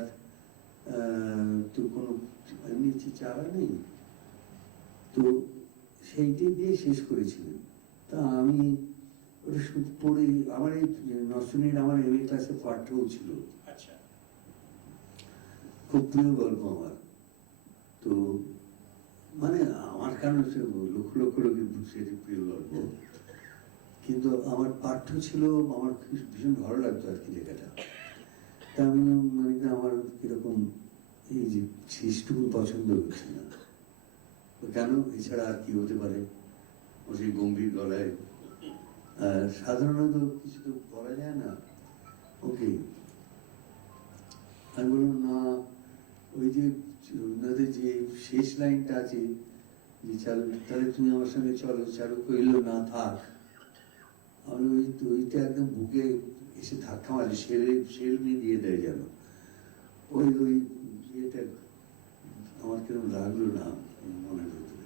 তো কোনো এমনি চারা নেই। তো সেইটি দিয়ে শেষ করেছিলেন। তা আমি ওটা পড়ে, আমার এই নষ্টনীর আমার MA ক্লাসে পাঠ্যও ছিল। আচ্ছা, খুব প্রিয় গল্প আমার। তো মানে আমার কারণ হচ্ছে লক্ষ লক্ষ লোকের সেটি প্রিয় গল্প, কিন্তু আমার পাঠ্য ছিল, আমার ভীষণ ভালো লাগতো আর কি লেখাটা। তা আমি মানে আমার কিরকম এই যে শেষটুকু পছন্দ হচ্ছে না, কেন এছাড়া আর কি হতে পারে, ও সেই গম্ভীর গলায় সাধারণত কিছু তো বলা যায় না। ওকে, আমি বললাম না, ওই যে রবীন্দ্রনাথের যে শেষ লাইনটা আছে যে চালু, তাহলে তুমি আমার সঙ্গে চলো, চালু কইল না থাক, আমি ওইটা একদম বুকে এসে ধাক্কা মারি, শেল নিয়ে দিয়ে দেয় যেন। ওই ইয়েটা আমার কিরকম লাগলো না মনের ভেতরে,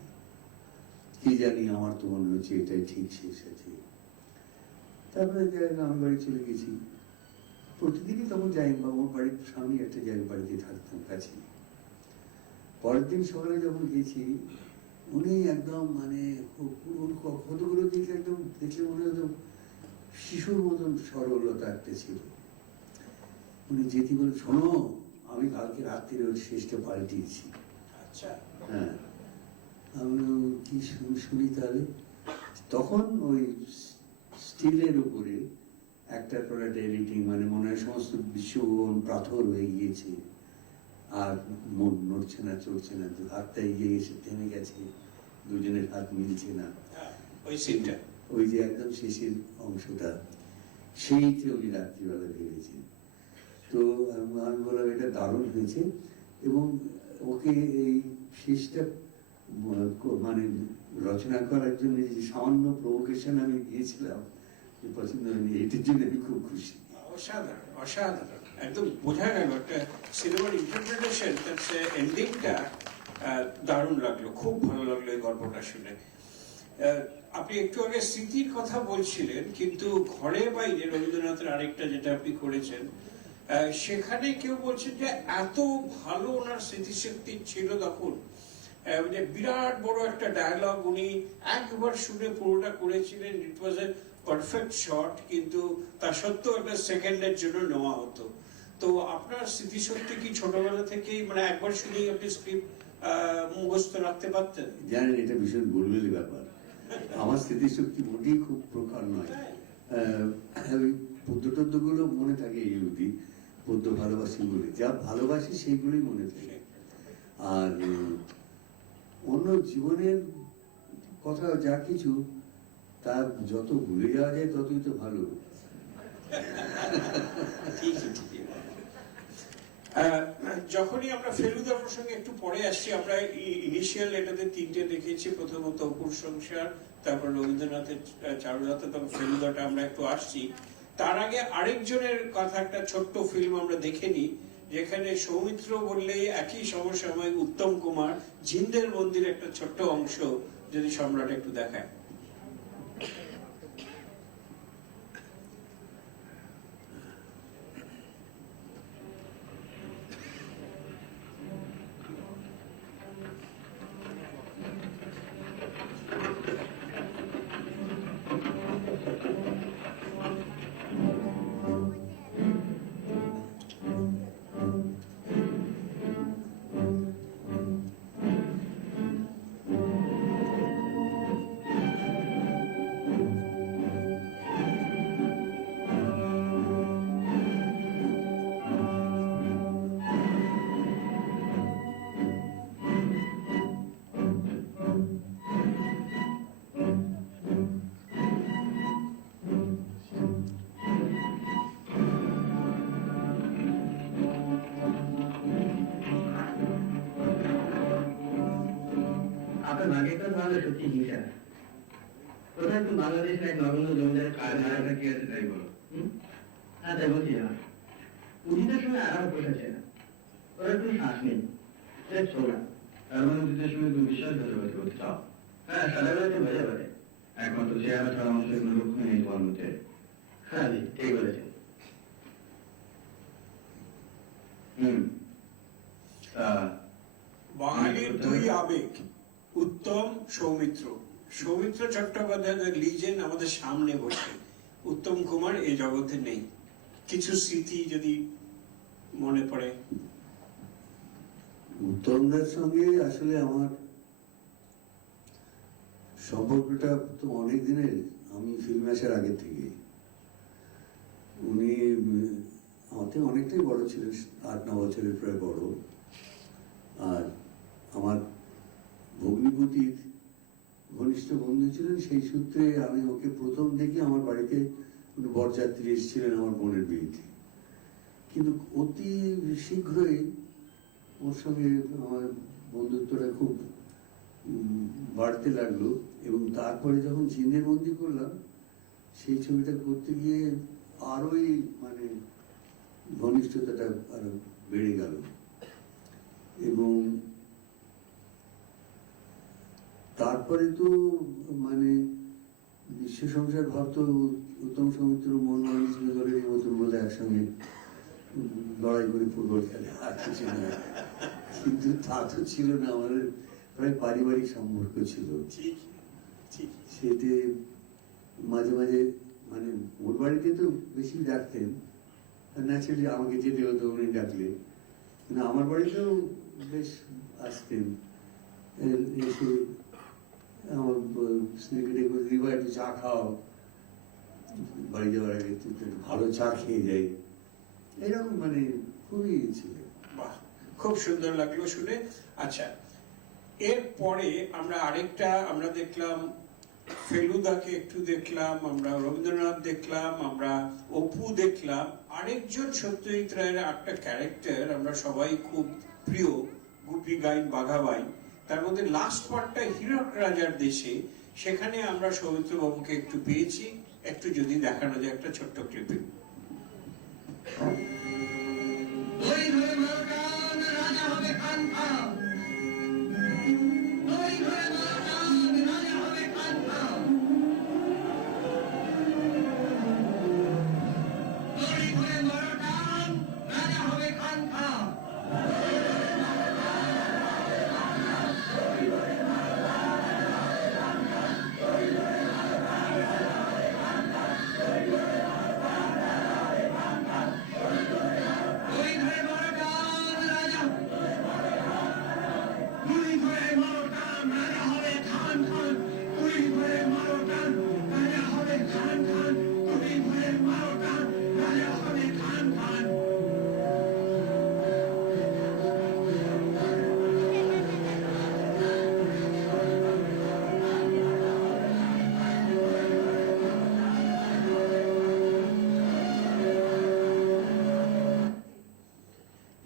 কি জানি, আমার তো মনে হচ্ছে এটাই ঠিক শেষ আছে। তারপরে আমি বাড়ি চলে গেছি। প্রতিদিনই তখন যাই, বাবুর বাড়ির সামনে একটা জায়গা, বাড়িতে থাকতাম কাছে। পরের দিন সকালে যখন গেছি, উনি একদম মানে কতগুলো দিকে একদম দেখলে মনে হতো শিশুর মতন সরলতা একটা ছিল। উনি যেতে বলে, শোনো আমি কালকে রাত্রিরে ওর শেষটা পাল্টিয়েছি। আচ্ছা, হ্যাঁ, আমি কি শুনি তাহলে। তখন ওই স্টিলের উপরে একটার পর একটা এডিটিং, মানে মনে হয় সমস্ত বিশ্বভুবন পাথর হয়ে গিয়েছে, আর মন নড়ছে না, চড়ছে না, হাতটা এগিয়ে গেছে, থেমে গেছে, দুজনের হাত মিলছে না। ওই সিনটা, ওই যে একদম শেষের অংশটা, সেইটা উনি রাত্রিবেলা ভেবেছেন। তো আমি বললাম এটা দারুণ হয়েছে, এবং ওকে এই শেষটা মানে রচনা করার জন্য যে সামান্য প্রভোকেশন আমি দিয়েছিলাম, পছন্দ হয়নি, এটির জন্য আমি খুব খুশি। অসাধারণ, অসাধারণ, একদম বোঝা গেল একটা সিনেমার ইন্টারপ্রিটেশন। তার সে এন্ডিংটা দারুণ লাগলো, খুব ভালো লাগলো এই গল্পটা শুনে। আপনি একটু আগে স্মৃতির কথা বলছিলেন, কিন্তু ঘরে বাইরে রবীন্দ্রনাথের আরেকটা যেটা আপনি করেছেন, সেখানে কেউ বলছেন যে এত ভালো ওনার স্মৃতিশক্তি ছিল তখন, যে বিরাট বড় একটা ডায়ালগ উনি একবার শুনে পুরোটা করেছিলেন, ইট ওয়াজ এ পারফেক্ট শট, কিন্তু তা সত্ত্বেও একটা সেকেন্ডের জন্য নেওয়া হতো। তো আপনার স্মৃতিশক্তি কি ছোটবেলা থেকেই, মানে একবার শুনেই আপনি স্ক্রিপ্ট মুখস্থ রাখতে পারতেন? জানেন, এটা ভীষণ গোলমেলি ব্যাপার। আমার স্মৃতিশক্তি মোটেই খুব প্রখর নয়। ওই পদ্য টদ্য গুলো মনে থাকে, এই অবধি পদ্য ভালোবাসি বলে, যা ভালোবাসি সেইগুলোই মনে থাকে। আর অন্য জীবনের কথা যা কিছু, তার যত ভুলে যাওয়া যায় ততই তো ভালো। ঠিকই ঠিকই। যখনই আমরা ফেলুদা প্রসঙ্গে একটু পরে আসছি, আমরা ইনিশিয়াল এটাতে তিনটে দেখিয়েছি, প্রথমত অপুর সংসার, তারপর রবীন্দ্রনাথের চারুলতা, তারপর ফেলুদাটা আমরা একটু আসছি। তার আগে আরেকজনের কথা, একটা ছোট্ট ফিল্ম আমরা দেখে নিই, যেখানে সৌমিত্র বললেই একই সমসাময়িক উত্তম কুমার, জিন্দের মন্দির একটা ছোট্ট অংশ যদি সম্রাট একটু দেখায়। আপনার ভাগ্যটা তাহলে সত্যি হিংসা। কোথায় তুমি বাংলাদেশের এক নগণ্য জমিদার কারখানাটা কি আছে তাই বলো। হ্যাঁ, তাই বলছি না, উচিতের সময় আরাম বসেছে না, ওরা একটু শ্বাস নেই, দেখছো না। তার মানে উচিতের সময় তুমি বিশ্বাসঘাতকতা করতে চাও? হ্যাঁ, সাদাবেলা তো হয়ে যাবে, একমাত্র চেহারা ছাড়া মানুষের কোনো লক্ষ্য নেই তোমার মধ্যে। হ্যাঁ জি, ঠিক বলেছেন। বাঙালির দুই আবেগ, উত্তম, সৌমিত্র। সৌমিত্র চট্টোপাধ্যায় লিজেন্ড আমাদের সামনে বসে, উত্তম কুমার এই জগতে নেই। কিছু স্মৃতি যদি মনে পড়ে। উত্তমদার সঙ্গে আসলে আমার সম্পর্কটা তো অনেক দিনের, আমি ফিল্মে আসার আগে থেকে। উনি আমার থেকে অনেকটাই বড় ছিলেন, 8-9 বছরের প্রায় বড়। আর আমার ভগ্নিপতির ঘনিষ্ঠ বন্ধু ছিলেন, সেই সূত্রে আমি ওকে প্রথম দেখি আমার বাড়িতে উনি বরযাত্রী এসেছিলেন আমার বোনের বিয়েতে। কিন্তু অতি শীঘ্রই ওর সঙ্গে আমার বন্ধুত্বটা খুব বাড়তে লাগলো, এবং তারপরে যখন জিনের বন্দি করলাম সেই ছবিটা করতে গিয়ে আরোই মানে ঘনিষ্ঠতাটা আরো বেড়ে গেল। এবং তারপরে তো মানে বিশ্ব সংসার ভাবতো উত্তম সৌমিত্র মোহনবাগান দলের মতন বোধহয় একসঙ্গে লড়াই করে ফুটবল খেলে, আর কিছু না। কিন্তু তা তো ছিল না, আমাদের প্রায় পারিবারিক সম্পর্ক ছিল। সেটি মাঝে মাঝে মানে ওর বাড়িতে তো বেশি ডাকতেন, ন্যাচারালি আমাকে যেতে হতো উনি ডাকলে, কিন্তু আমার বাড়িতেও বেশ আসতেন। এসে আমার স্ত্রীকে ডেকে দিবা একটু চা খাও, বাড়ি যাওয়ার আগে একটু ভালো চা খেয়ে যাই, এরকম মানে খুবই ছিল। বাহ, খুব সুন্দর লাগলো শুনে। আচ্ছা, এরপরে আমরা আরেকটা আমরা দেখলাম, ফেলুদাকে একটু দেখলাম, আমরা রবীন্দ্রনাথ দেখলাম, আমরা অপু দেখলাম। আরেকজন সত্যজিৎ রায়ের একটা ক্যারেক্টার আমরা সবাই খুব প্রিয়, গুপি গাইন বাঘাবাই। তার মধ্যে লাস্ট পার্টটা হীরক রাজার দেশে, সেখানে আমরা সৌমিত্র বাবুকে একটু পেয়েছি, একটু যদি দেখানো যায় একটা ছোট্ট ক্লিপিং।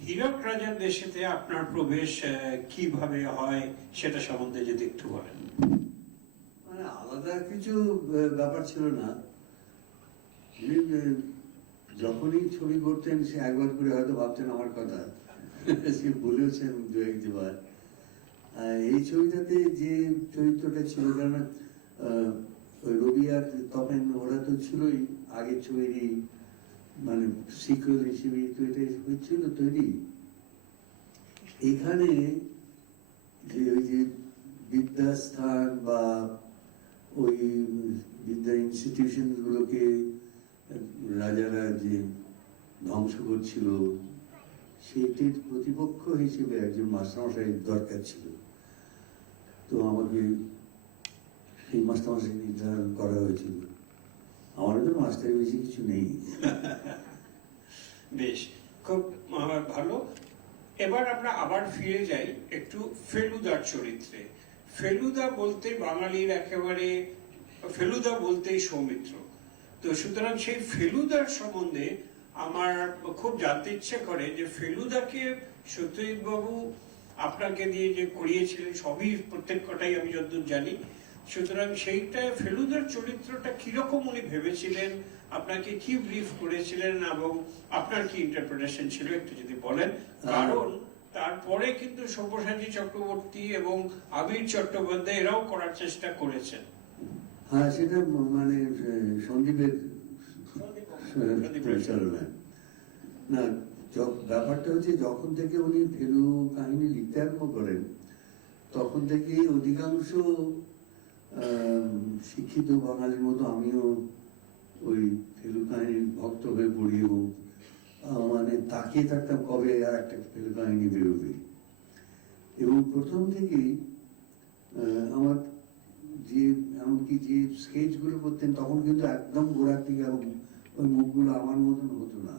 হীরক রাজার দেশেতে আপনার প্রবেশ কিভাবে হয় সেটা সম্বন্ধে যদি একটু বলেন। মানে আলাদা কিছু ব্যাপার ছিল না, যখনই ছবি করতেন সে একবার করে হয়তো ভাবতেন আমার কথা, সে বলেওছেন দু একবার। এই ছবিটাতে যে চরিত্রটা ছিল, কারণ রবি আর তপেন ওরা তো ছিলই আগের ছবিরই মানে সিকুয়েল হিসেবে, তো এটা হচ্ছিল তৈরি। এখানে যে ওই যে বিদ্যাস্থান বা ওই বিদ্যা ইনস্টিটিউশন গুলোকে রাজারা যে ধ্বংস করছিল, সেটির প্রতিপক্ষ হিসেবে একজন মাস্টারমশাই দরকার ছিল। তো আমাকে সেই মাস্টারমশাই নির্ধারণ করা হয়েছিল। আমার তো মাস্টারের বেশি কিছু নেই। বেশ, খুব ভালো। এবার আমরা আবার ফিরে যাই একটু ফেলুদার চরিত্রে। ফেলুদা বলতে বাঙালির একেবারে, ফেলুদা বলতেই সৌমিত্র। তো সুতরাং সেই ফেলুদার সম্বন্ধে আমার খুব জানতে ইচ্ছে করে যে ফেলুদাকে সত্যজিৎ বাবু আপনাকে দিয়ে যে করিয়েছিলেন সবই প্রত্যেক কটাই আমি যতদূর জানি। সুতরাং সেইটা ফেলুদার চরিত্রটা কিরকম উনি ভেবেছিলেন, আপনাকে কি ব্রিফ করেছিলেন এবং আপনার কি ইন্টারপ্রিটেশন ছিল একটু যদি বলেন। কারণ তারপরে কিন্তু সব্যসাচী চক্রবর্তী এবং আবির চট্টোপাধ্যায় এরাও করার চেষ্টা করেছেন। হ্যাঁ, সেটা মানে সন্দীপের পরিচালনায়। না, ব্যাপারটা হচ্ছে যখন থেকে উনি ফেলু কাহিনী লিখতে আরম্ভ করেন তখন থেকে অধিকাংশ শিক্ষিত বাঙালির মতো আমিও ওই ফেলু কাহিনীর ভক্ত হয়ে পড়ি, এবং মানে তাকিয়ে থাকতাম কবে আর একটা ফেলু কাহিনী বেরোবে। এবং প্রথম থেকেই আমার যে এমনকি যে স্কেচগুলো করতেন তখন কিন্তু একদম গোড়ার থেকে ওই মুখগুলো আমার মতন হতো না।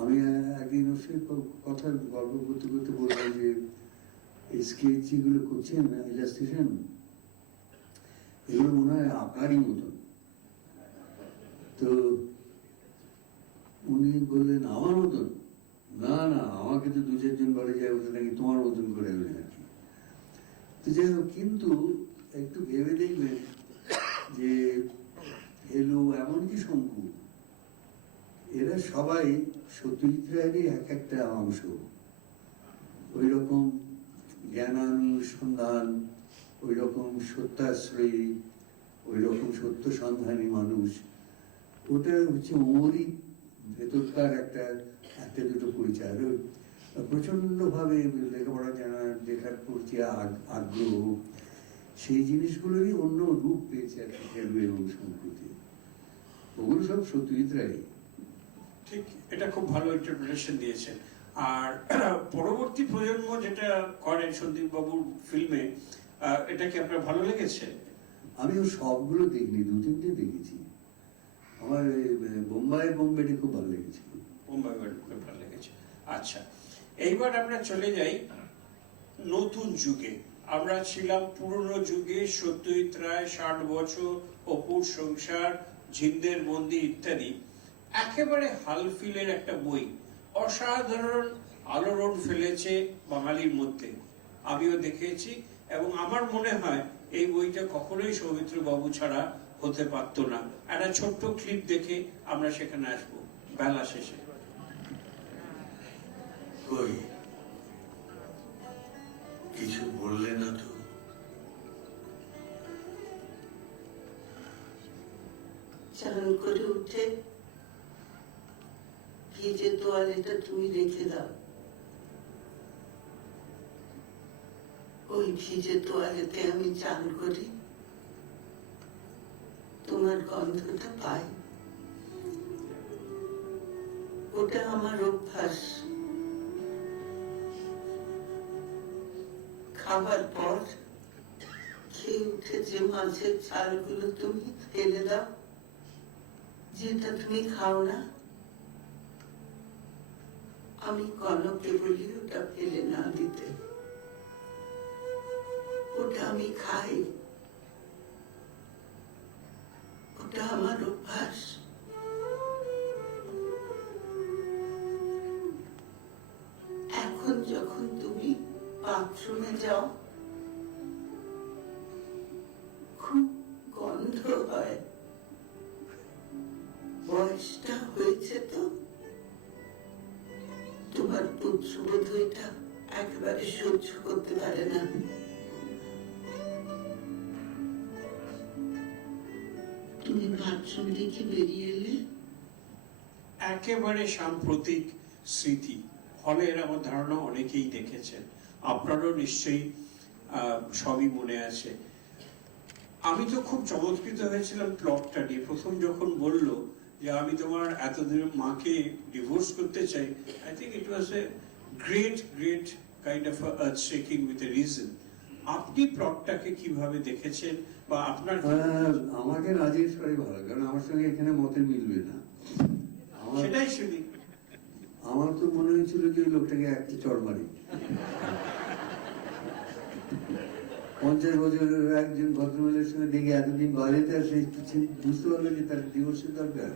আমি একদিন ওর সঙ্গে কথা গল্প করতে করতে বললাম যে এই স্কেচ যেগুলো করছেন ইলাস্ট্রেশন, এগুলো মনে হয় আপনারই মতন। তো উনি বললেন আমার মতন? না না, আমাকে তো 2-4 জন বলে যায় ওটা নাকি তোমার মতন করে হবে নাকি। তো যাই হোক, কিন্তু একটু ভেবে দেখবেন যে এলো এমনকি শঙ্কু, এরা সবাই সত্যজিৎ রায়েরই এক একটা অংশ। ওই রকম জ্ঞানানুসন্ধান, ওই রকম সত্যাশ্রয়ী, ওই রকম সত্য সন্ধানী মানুষ, ওটা হচ্ছে ওরই ভেতরকার একটা দুটো পরিচয়। প্রচন্ড ভাবে লেখাপড়া জানার, লেখার প্রতি আগ্রহ, সেই জিনিসগুলোরই অন্য রূপ পেয়েছে আর কি হেলু এবং সংস্কৃতি। ওগুলো সব সত্যজিৎ রায়। ঠিক, এটা খুব ভালো ইন্টারপ্রিটেশন দিয়েছেন। আর পরবর্তী প্রজন্ম যেটা করেন সন্দীপ বাবুর ফিল্মে, এটা কি আপনার ভালো লেগেছে? আমি ও সবগুলো দেখিনি, 2-3টে দেখেছি। আমার বোম্বেটি খুব ভালো লেগেছে। বোম্বাই খুব ভালো লেগেছে। আচ্ছা, এইবার আমরা চলে যাই নতুন যুগে। আমরা ছিলাম পুরনো যুগে, সত্যজিৎ রায়, 60 বছর, অপুর সংসার, ঝিন্দের বন্দি ইত্যাদি। একেবারে হালফিলের একটা বই, অসাধারণ আলোড়ন ফেলেছে বাঙালির মধ্যে। আমিও দেখেছি এবং আমার মনে হয় এই বইটা কখনোই সৌমিত্র বাবু ছাড়া হতে পারতো না। একটা ছোট্ট ক্লিপ দেখে আমরা সেখানে আসবো বেলা শেষে। কই কিছু বললে না তো? চান করে উঠে ভিজে তোয়ালেটা তুমি রেখে দাও। ওই ভিজে তোয়ালেতে আমি চান করি, তোমার গন্ধটা পাই। ওটা আমার অভ্যাস। খাবার পর খেয়ে উঠে যে মাছের ছালগুলো তুমি ফেলে দাও, যেটা তুমি খাও না, আমি কনককে বলি ওটা ফেলে না দিতে। ওটা আমি খাই, ওটা আমার অভ্যাস। এখন যখন তুমি বাথরুমে যাও, খুব গন্ধ হয়। বয়সটা হয়েছে তো, তোমার পুত্রবোধ এটা একেবারে সহ্য করতে পারে না। তুমি বাথরুম থেকে বেরিয়ে এলে, একেবারে সাম্প্রতিক স্মৃতি। হলের আমার ধারণা অনেকেই দেখেছেন, আপনারও নিশ্চয়ই সবই মনে আছে। আমি তো খুব চমৎকৃত হয়েছিলাম প্লটটা নিয়ে। প্রথম যখন বলল যে আমি তোমার এতদিনের মাকে ডিভোর্স করতে চাই, I think it was a great kind of earth shaking with a reason. আপনি প্লটটাকে কিভাবে দেখেছেন বা আপনার আমাকে রাজেশ করে ভালো, কারণ আমার সঙ্গে এখানে মতে মিলবে না। সেটাই শুনি। আমার তো মনে হয়েছিল যে ওই লোকটাকে একটা চড় মারি। 50 বছরের একজন ভদ্রমহিলার সঙ্গে দেখে এতদিন বাড়িতে আসে, বুঝতে পারলো যে তার ডিভোর্সের দরকার।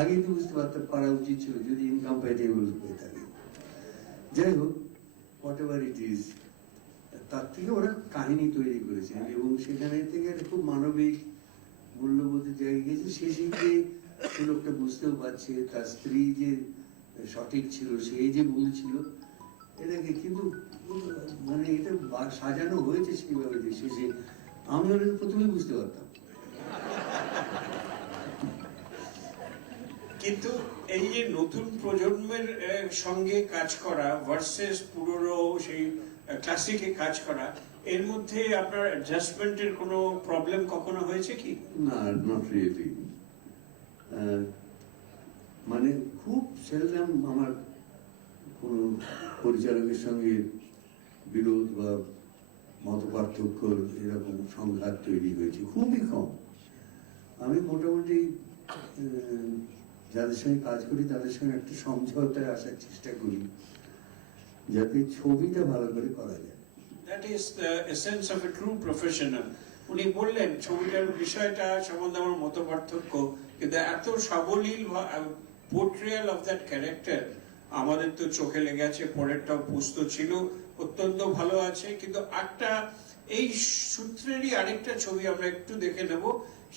আগেই তো বুঝতে পারা উচিত ছিল যদি ইনকম্প্যাটেবল হয়ে থাকে। যাই হোক, হোয়াট এভার ইট ইজ, তার থেকে ওরা কাহিনী তৈরি করেছেন এবং সেখানে থেকে একটা খুব মানবিক মূল্যবোধের জায়গায় গেছে। শেষে গিয়ে সে লোকটা বুঝতেও পারছে তার স্ত্রী যে সঠিক ছিল, সেই যে ভুল ছিল এটাকে, কিন্তু মানে এটা সাজানো হয়েছে সেইভাবে যে শেষে আমি হলে প্রথমে বুঝতে পারতাম। কিন্তু এই যে নতুন প্রজন্মের সঙ্গে কাজ করা ভার্সেস পুরনো সেই ক্লাসিকে কাজ করা, এর মধ্যে আপনার অ্যাডজাস্টমেন্টের কোনো প্রবলেম কখনো হয়েছে কি? না, নট রিয়েলি। মানে খুব সেলডাম আমার কোনো পরিচালকের সঙ্গে বিরোধ বা মত পার্থক্য এরকম সংঘাত তৈরি হয়েছে, খুবই কম। আমি মোটামুটি যাদের সঙ্গে কাজ করি তাদের সঙ্গে একটা সমঝোতায় আসার চেষ্টা করি যাতে ছবিটা ভালো করে করা যায়। That is the essence of a true professional. উনি বললেন ছবিটার বিষয়টা সম্বন্ধে আমার মত পার্থক্য, কিন্তু এত সাবলীল পোর্ট্রেয়াল অফ দ্যাট ক্যারেক্টার আমাদের তো চোখে লেগে আছে। পরেরটাও পুস্ত ছিল, অত্যন্ত ভালো আছে। কিন্তু একটা এই সূত্রেরই আরেকটা ছবি আমরা একটু দেখে নেব,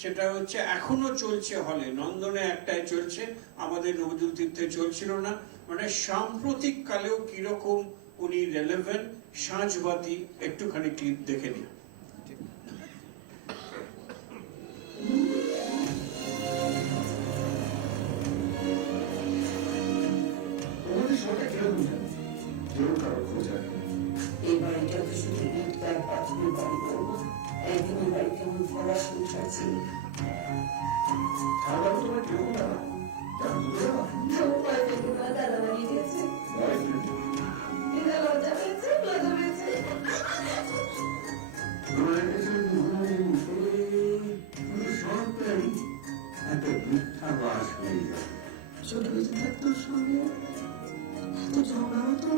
সেটা হচ্ছে এখনো চলছে হলে, নন্দনে একটাই চলছে, আমাদের নজরুল তীর্থে চলছিল না। মানে সাম্প্রতিক কালেও কিরকম উনি রেলেভেন্ট, সাঁঝবাতি, একটুখানি ক্লিপ দেখে নিই। তোমাদের সময়টা কিরকম যাবে? জরুর কারো খোঁজ আর এই বাড়িটা তো শুধু তার প্রাথমিক বাড়ি করবো, একদিন এই বাড়ি কেমন ফলা সংসার ছিল। ঠান্ডা তোমার কিরকম না জানো তো দাদা বানিয়ে দিয়েছে, বয়ফ্রেন্ড লজ্জা পেয়েছে, লজ্জা পেয়েছে। একটা মিথ্যাবাস হয়ে যায়। ছোট বেঁচে থাকতো সঙ্গে এত ঝগড়া হতো।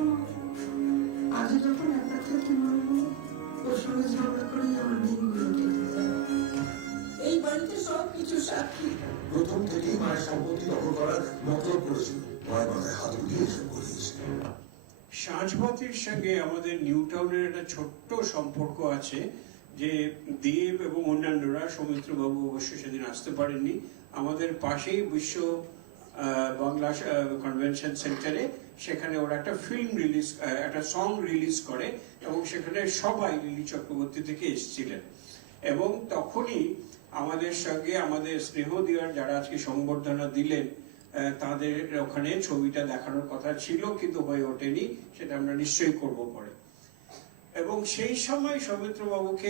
আজও যখন একা থাকি ওর সঙ্গে ঝগড়া করেই আমার দিনগুলো কেটে যায়। এই বাড়িতে সবকিছু সাক্ষী। প্রথম থেকেই মায়ের সম্পত্তি দখল করার মতলব করেছিল, মায়ের মাথায় হাত উঠিয়ে এসব করিয়েছে। সাঁঝবাতির সঙ্গে আমাদের নিউ টাউনের একটা ছোট্ট সম্পর্ক আছে, যে দেব এবং অন্যান্যরা, সৌমিত্রবাবু অবশ্য সেদিন আসতে পারেননি, আমাদের পাশেই বিশ্ব বাংলা কনভেনশন সেন্টারে, সেখানে ওরা একটা ফিল্ম রিলিজ, একটা সং রিলিজ করে, এবং সেখানে সবাই লিলি চক্রবর্তী থেকে এসেছিলেন। এবং তখনই আমাদের সঙ্গে আমাদের স্নেহদিয়ার যারা আজকে সংবর্ধনা দিলেন, তাদের ওখানে ছবিটা দেখানোর কথা ছিল, কিন্তু হয়ে ওঠেনি, সেটা আমরা নিশ্চয়ই করব পরে। এবং সেই সময় সৌমিত্রবাবুকে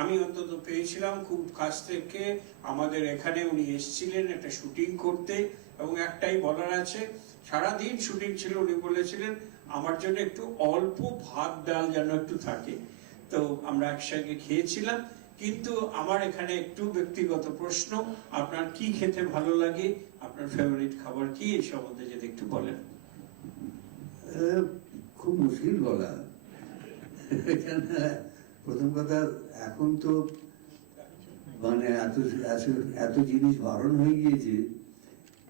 আমি অন্তত পেয়েছিলাম খুব কাছ থেকে। আমাদের এখানে উনি এসেছিলেন একটা শুটিং করতে, এবং একটাই বলার আছে, সারাদিন শুটিং ছিল, উনি বলেছিলেন আমার জন্য একটু অল্প ভাত ডাল যেন একটু থাকে। তো আমরা একসঙ্গে খেয়েছিলাম। কিন্তু আমার এখানে একটু ব্যক্তিগত প্রশ্ন, আপনার কি খেতে ভালো লাগে, আপনার ফেভারিট খাবার কি, এই সম্বন্ধে যদি একটু বলেন। খুব মুশকিল বলা। প্রথম কথা, এখন তো মানে এত জিনিস বারণ হয়ে গিয়েছে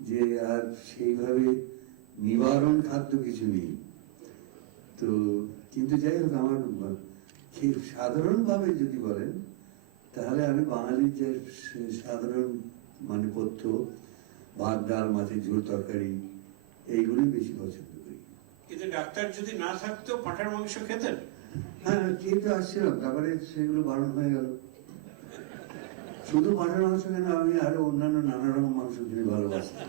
যে আর সেইভাবে নিবারণ খাদ্য কিছু নেই। তো কিন্তু যাই হোক, আমার সাধারণভাবে যদি বলেন তাহলে আমি বাঙালির যে সাধারণ মানে পথ্য, ভাত ডাল মাছের ঝোল তরকারি, এইগুলি বেশি পছন্দ করি। কিন্তু ডাক্তার যদি না থাকতো পাঁঠার মাংস খেতেন? হ্যাঁ, কিন্তু আসছিলাম, তারপরে সেগুলো বারণ হয়ে গেল। শুধু পাঁঠার মাংস কেন, আমি আরো অন্যান্য নানা রকম মাংস খেতে ভালোবাসতাম।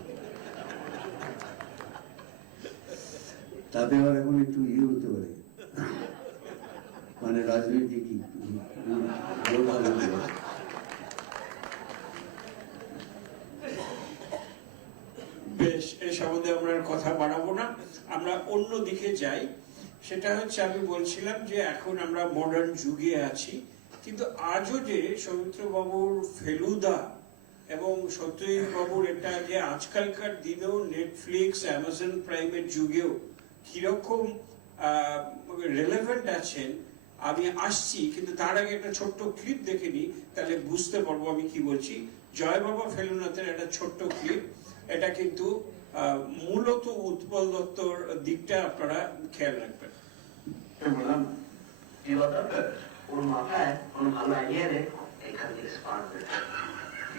তাতে আবার এখন একটু হতে পারে, মানে রাজনৈতিক বেশ, এই সম্বন্ধে আমরা কথা বাড়াবো না, আমরা অন্য দিকে যাই। সেটা হচ্ছে, আমি বলছিলাম যে এখন আমরা মডার্ন যুগে আছি, কিন্তু আজও যে সৌমিত্র বাবুর ফেলুদা এবং সত্যজিৎ বাবুর এটা যে আজকালকার দিনেও নেটফ্লিক্স, অ্যামাজন প্রাইমের যুগেও কিরকম রেলেভেন্ট আছেন, আমি আসছি। কিন্তু তার আগে একটা ছোট্ট ক্লিপ দেখে নিই, তাহলে বুঝতে পারবো আমি কি বলছি। জয় বাবা ফেলুনাথের একটা ছোট্ট ক্লিপ, এটা কিন্তু মূলত উৎপল দত্তর দিকটা আপনারা খেয়াল রাখবেন। বললাম কি কথা, ওর মাথায় কোনো ভালো আইডিয়া নেই, এখান থেকে স্পার্ক করে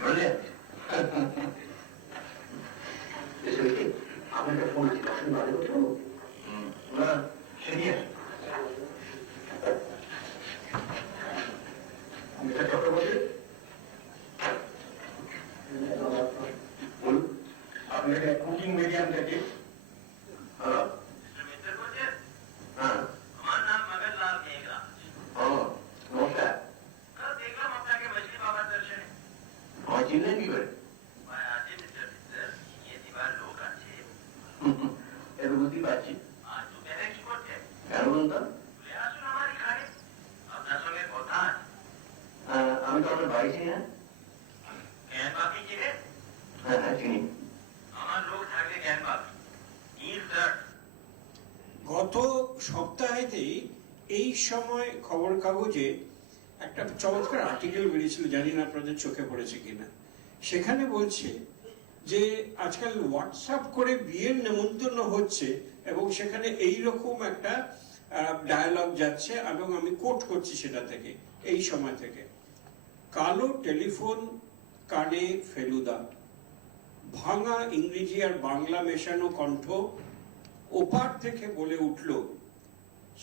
বুঝলেন। আমার একটা ফোন আছে, দর্শন বাড়ি উঠবো না, সে নিয়ে চক্রবর্তী বলুন, আপনাকে কুকিং মিডিয়াম থেকে। হ্যালো, হ্যাঁ, আমার নাম মগনলাল মেঘরা। ও নমস্কার। দেখলাম আপনাকে মছলি বাবার দর্শনে। আমার চিনলেন কি করে? আজকে মিস্টার মিস্টার ये दीवार लोग আছে। এটা বুঝতেই পারছি। আর তো বেরে কি করতে? কেন বলুন তো? গত সপ্তাহেতেই এই সময় খবর কাগজে একটা চমৎকার আর্টিকেল বেরিয়েছিল, জানি না আপনাদের চোখে পড়েছে কিনা। সেখানে বলছে যে আজকাল হোয়াটসঅ্যাপ করে বিয়ের নেমন্তন্ন হচ্ছে এবং সেখানে এই রকম একটা ডায়ালগ যাচ্ছে, এবং আমি কোট করছি সেটা থেকে, এই সময় থেকে। কালো টেলিফোন কানে ফেলুদা, ভাঙা ইংরেজি আর বাংলা মেশানো কণ্ঠ ওপার থেকে বলে উঠল,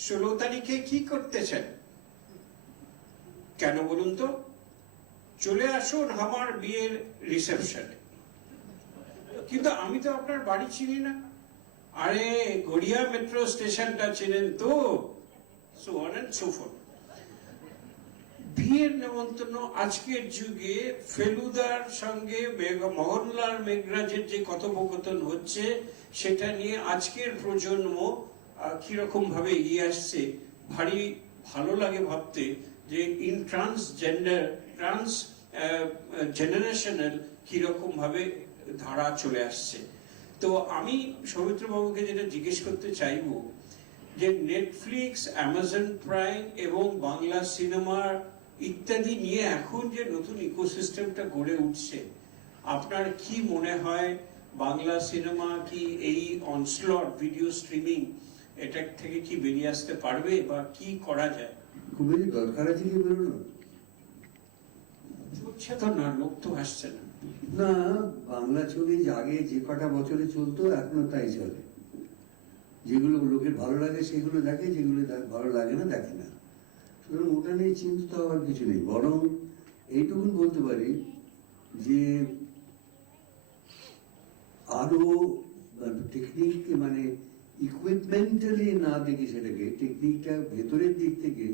16 তারিখে কি করতেছেন? কেন বলুন তো? চলে আসুন আমার বিয়ের রিসেপশনে। কিন্তু আমি তো আপনার বাড়ি চিনি না। আরে গড়িয়া মেট্রো স্টেশনটা চিনেন তো? So on and so forth. বিয়ের নেমন্তন্ন আজকের যুগে ফেলুদার সঙ্গে মোহনলাল মেঘরাজের যে কথোপকথন হচ্ছে সেটা নিয়ে আজকের প্রজন্ম কিরকম ভাবে এগিয়ে আসছে। ভারী ভালো লাগে ভাবতে যে ইন ট্রান্স জেনারেশনাল কিরকম ভাবে ধারা চলে আসছে। তো আমি সৌমিত্র বাবুকে যেটা জিজ্ঞেস করতে চাইবো যে নেটফ্লিক্স, অ্যামাজন প্রাইম এবং বাংলা সিনেমার ইত্যাদি নিয়ে এখন যে নতুন ইকোসিস্টেমটা গড়ে উঠছে, আপনার কি মনে হয় বাংলা সিনেমা কি এই অনস্লট ভিডিও স্ট্রিমিং এটা থেকে কি বেরিয়ে আসতে পারবে, বা কি করা যায়? খুবই দরকার আছে কি বেরোনো? চলছে তো না, লোক তো আসছে না। না, বাংলা ছবি আগে যে কটা বছরে চলতো এখনো তাই চলে। যেগুলো লোকের ভালো লাগে সেগুলো দেখে, যেগুলো ভালো লাগে না দেখে না। সুতরাং ওটা নিয়ে চিন্তিত হওয়ার কিছু নেই। বরং এইটুকুন বলতে পারি যে আরো টেকনিক, মানে ইকুইপমেন্টালি না দেখি সেটাকে, টেকনিকটা ভেতরের দিক থেকে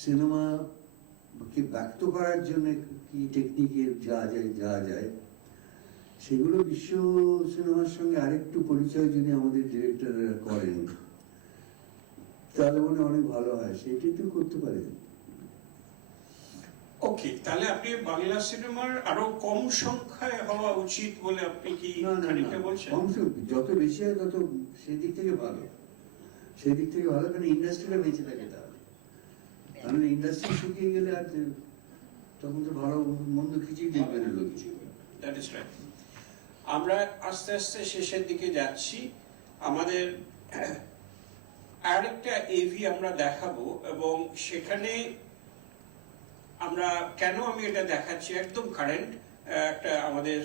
সিনেমাকে ব্যক্ত করার জন্য কি টেকনিকে যা যায় সেগুলো বিশ্ব সিনেমার সঙ্গে আরেকটু পরিচয় যদি আমাদের ডিরেক্টররা করেন তাহলে মনে অনেক ভালো হয়। সেটা একটু করতে পারেন। ওকে, তাহলে আপনি বাংলা সিনেমার আরো কম সংখ্যায় হওয়া উচিত বলে আপনি কি খানিকটা বলছেন? যত বেশি হয় তত সেদিক থেকে ভালো, সেদিক থেকে ভালো, কারণ ইন্ডাস্ট্রিটা বেঁচে থাকে। তাহলে কারণ ইন্ডাস্ট্রি শুকিয়ে গেলে আর তখন তো ভালো মন্দ কিছুই দেখবে না লোক। That is right. আমরা আস্তে আস্তে শেষের দিকে যাচ্ছি। আমাদের আরেকটা এভি আমরা দেখাবো, এবং সেখানে আমরা কেন আমি এটা দেখাচ্ছি, একদম কারেন্ট একটা আমাদের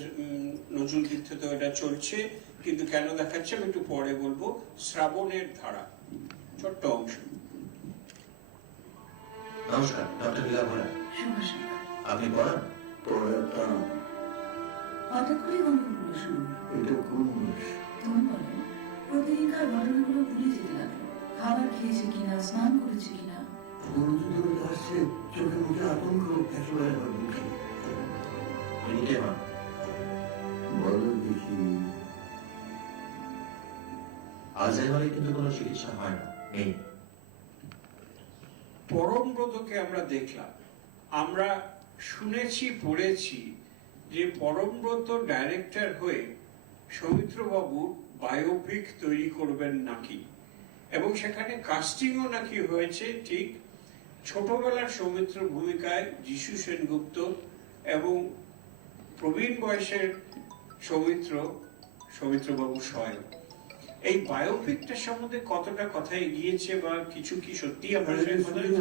নজরুল তীর্থতে এটা চলছে, কিন্তু কেন দেখাচ্ছি আমি একটু পরে বলবো। শ্রাবণের ধারা, ছোট্ট অংশ। নমস্কার, ডক্টর লীলা ভোলা। আপনি পড়ান? পড়াটা হঠাৎ করে গল্পগুলো শুরু। এটা কোন মানুষ? তুমি বলো, প্রতিদিনকার ঘটনাগুলো ভুলে যেতে লাগলো। খাবার খেয়েছে কিনা, স্নান করেছে কিনা। দূরে আসছে, চোখে মুখে আতঙ্ক একেবারে মুখে। মিনিটে মা বলো দেখি। আলজাইমারের কিন্তু কোনো চিকিৎসা হয় না, নেই। পরমব্রতকে আমরা দেখলাম, আমরা শুনেছি, পড়েছি যে পরমব্রত ডাইরেক্টর হয়ে সৌমিত্রবাবু বায়োপিক তৈরি করবেন নাকি, এবং সেখানে কাস্টিংও নাকি হয়েছে ঠিক ছোটবেলার সৌমিত্র ভূমিকায় যিশু সেনগুপ্ত, এবং প্রবীণ বয়সের সৌমিত্রবাবু স্বয়ং। এই বায়োপিকটার সম্বন্ধে কতটা কথা এগিয়েছে, বা কিছু কি সত্যি আপনার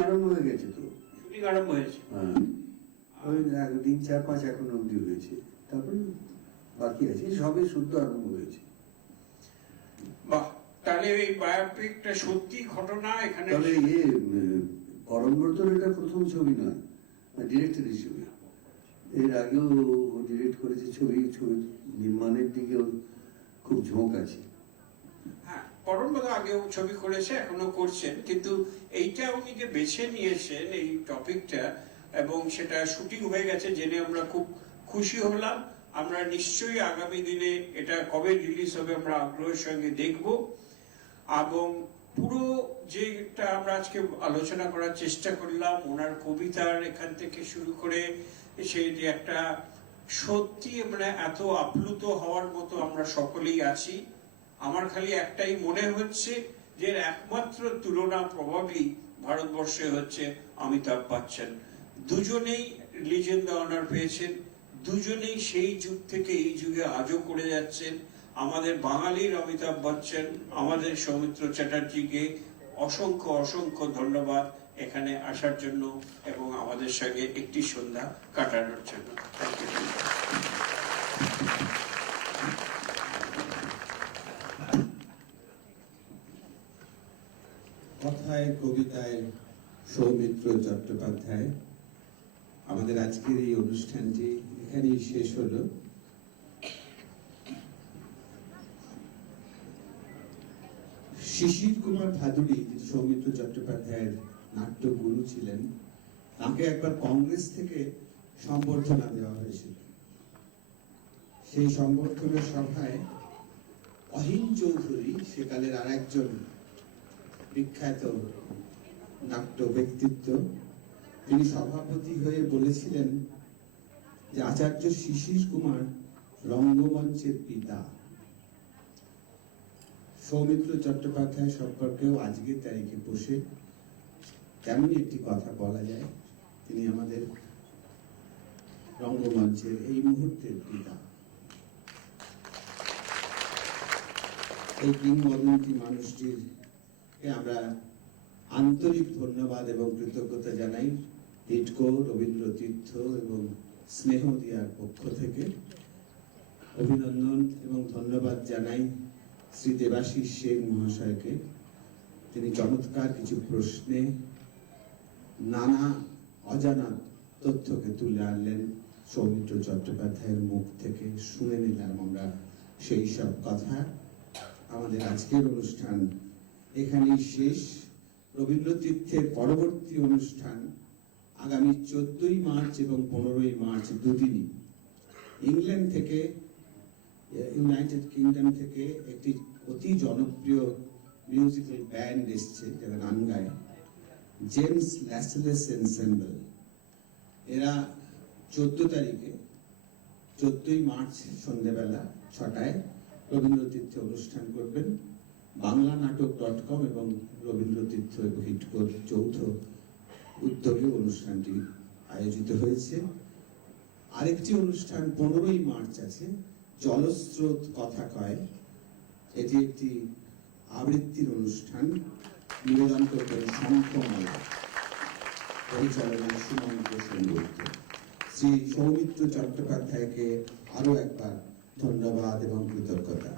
আরম্ভ হয়ে গেছে? তো শুটিং আরম্ভ হয়েছে, ওই 3-4-5 এখন অবধি হয়েছে, তারপরে বাকি আছে, সবে শুদ্ধ আরম্ভ হয়েছে। বাহ, তাহলে এই বায়োপিকটা সত্যি ঘটনা এখানে। তবে পরমব্রতর এটা প্রথম ছবি নয় ডিরেক্টর হিসেবে। এর আগেও ও ডিরেক্ট করেছে ছবি নির্মাণের দিকেও খুব ঝোঁক আছে। হ্যাঁ, পরমব্রত আগেও ছবি করেছে, এখনো করছেন, কিন্তু এইটা উনি যে বেছে নিয়েছেন এই টপিকটা, এবং সেটা শুটিং হয়ে গেছে জেনে আমরা খুব খুশি হলাম। আমরা নিশ্চয়ই আগামী দিনে এটা কবে রিলিজ হবে আমরা আগ্রহের সঙ্গে দেখব। এবং পুরো যেটা আমরা আজকে আলোচনা করার চেষ্টা করলাম, ওনার কবিতার এখান থেকে শুরু করে সেই যে একটা সত্যি মানে এত আপ্লুত হওয়ার মতো আমরা সকলেই আছি। আমার খালি একটাই মনে হচ্ছে যে একমাত্র তুলনা প্রবাবলি ভারতবর্ষে হচ্ছে অমিতাভ বচ্চন। দুজনেই লিজেন্ড অনার পেয়েছেন, দুজনেই সেই যুগ থেকে এই যুগে আজও করে যাচ্ছেন। আমাদের বাঙালির অমিতাভ বচ্চন, আমাদের সৌমিত্র চ্যাটার্জিকে অসংখ্য অসংখ্য ধন্যবাদ এখানে আসার জন্য এবং আমাদের সঙ্গে একটি সন্ধ্যা কাটানোর জন্য। Thank you. কথায় কবিতায় সৌমিত্র চট্টোপাধ্যায়। আমাদের আজকের এই অনুষ্ঠানটি এখানেই শেষ হলো। শিশির কুমার ভাদুড়ী, যিনি সৌমিত্র চট্টোপাধ্যায়ের নাট্যগুরু ছিলেন, তাকে একবার কংগ্রেস থেকে সম্বর্ধনা দেওয়া হয়েছিল। সেই সম্বর্ধনা সভায় অহিন চৌধুরী, সেকালের আর একজন বিখ্যাত নাট্য ব্যক্তিত্ব, তিনি সভাপতি হয়ে বলেছিলেন যে আচার্য শিশির কুমার রঙ্গমঞ্চের পিতা। সৌমিত্র চট্টোপাধ্যায় সম্পর্কেও আজকের তারিখে বসে তেমনই একটি কথা বলা যায়, তিনি আমাদের রঙ্গমঞ্চের এই মুহূর্তের পিতা। এই কিংবদন্তি মানুষটির আমরা আন্তরিক ধন্যবাদ এবং কৃতজ্ঞতা জানাই হিটকো, রবীন্দ্র তীর্থ এবং স্নেহ দিয়ার পক্ষ থেকে। অভিনন্দন এবং ধন্যবাদ জানাই শ্রী দেবাশিস সেন মহাশয়কে। তিনি চমৎকার কিছু প্রশ্নে নানা অজানা তথ্যকে তুলে আনলেন সৌমিত্র চট্টোপাধ্যায়ের মুখ থেকে। শুনে নিলাম আমরা সেই সব কথা। আমাদের আজকের অনুষ্ঠান এখানেই শেষ। রবীন্দ্র তীর্থের পরবর্তী অনুষ্ঠান আগামী 14ই মার্চ এবং 15ই মার্চ দুদিনই ইংল্যান্ড থেকে, ইউনাইটেড কিংডম থেকে একটি অতি জনপ্রিয় মিউজিক্যাল ব্যান্ড এসছে যারা গান গায়, জেমস ল্যাসলেস এনসেম্বল। এরা 14 তারিখে 14ই মার্চ সন্ধ্যেবেলা 6টায় রবীন্দ্র তীর্থে অনুষ্ঠান করবেন। বাংলানাটক.com এবং রবীন্দ্র তীর্থ এবং হিটকোর যৌথ উদ্যোগে অনুষ্ঠানটি আয়োজিত হয়েছে। আরেকটি অনুষ্ঠান 15ই মার্চ আছে, জলস্রোত কথা কয়। এটি একটি আবৃত্তির অনুষ্ঠান, নিবেদন করবেন শঙ্খমালা, পরিচালনায় সুমন্ত সেনগুপ্ত। শ্রী সৌমিত্র চট্টোপাধ্যায়কে আরো একবার ধন্যবাদ এবং কৃতজ্ঞতা।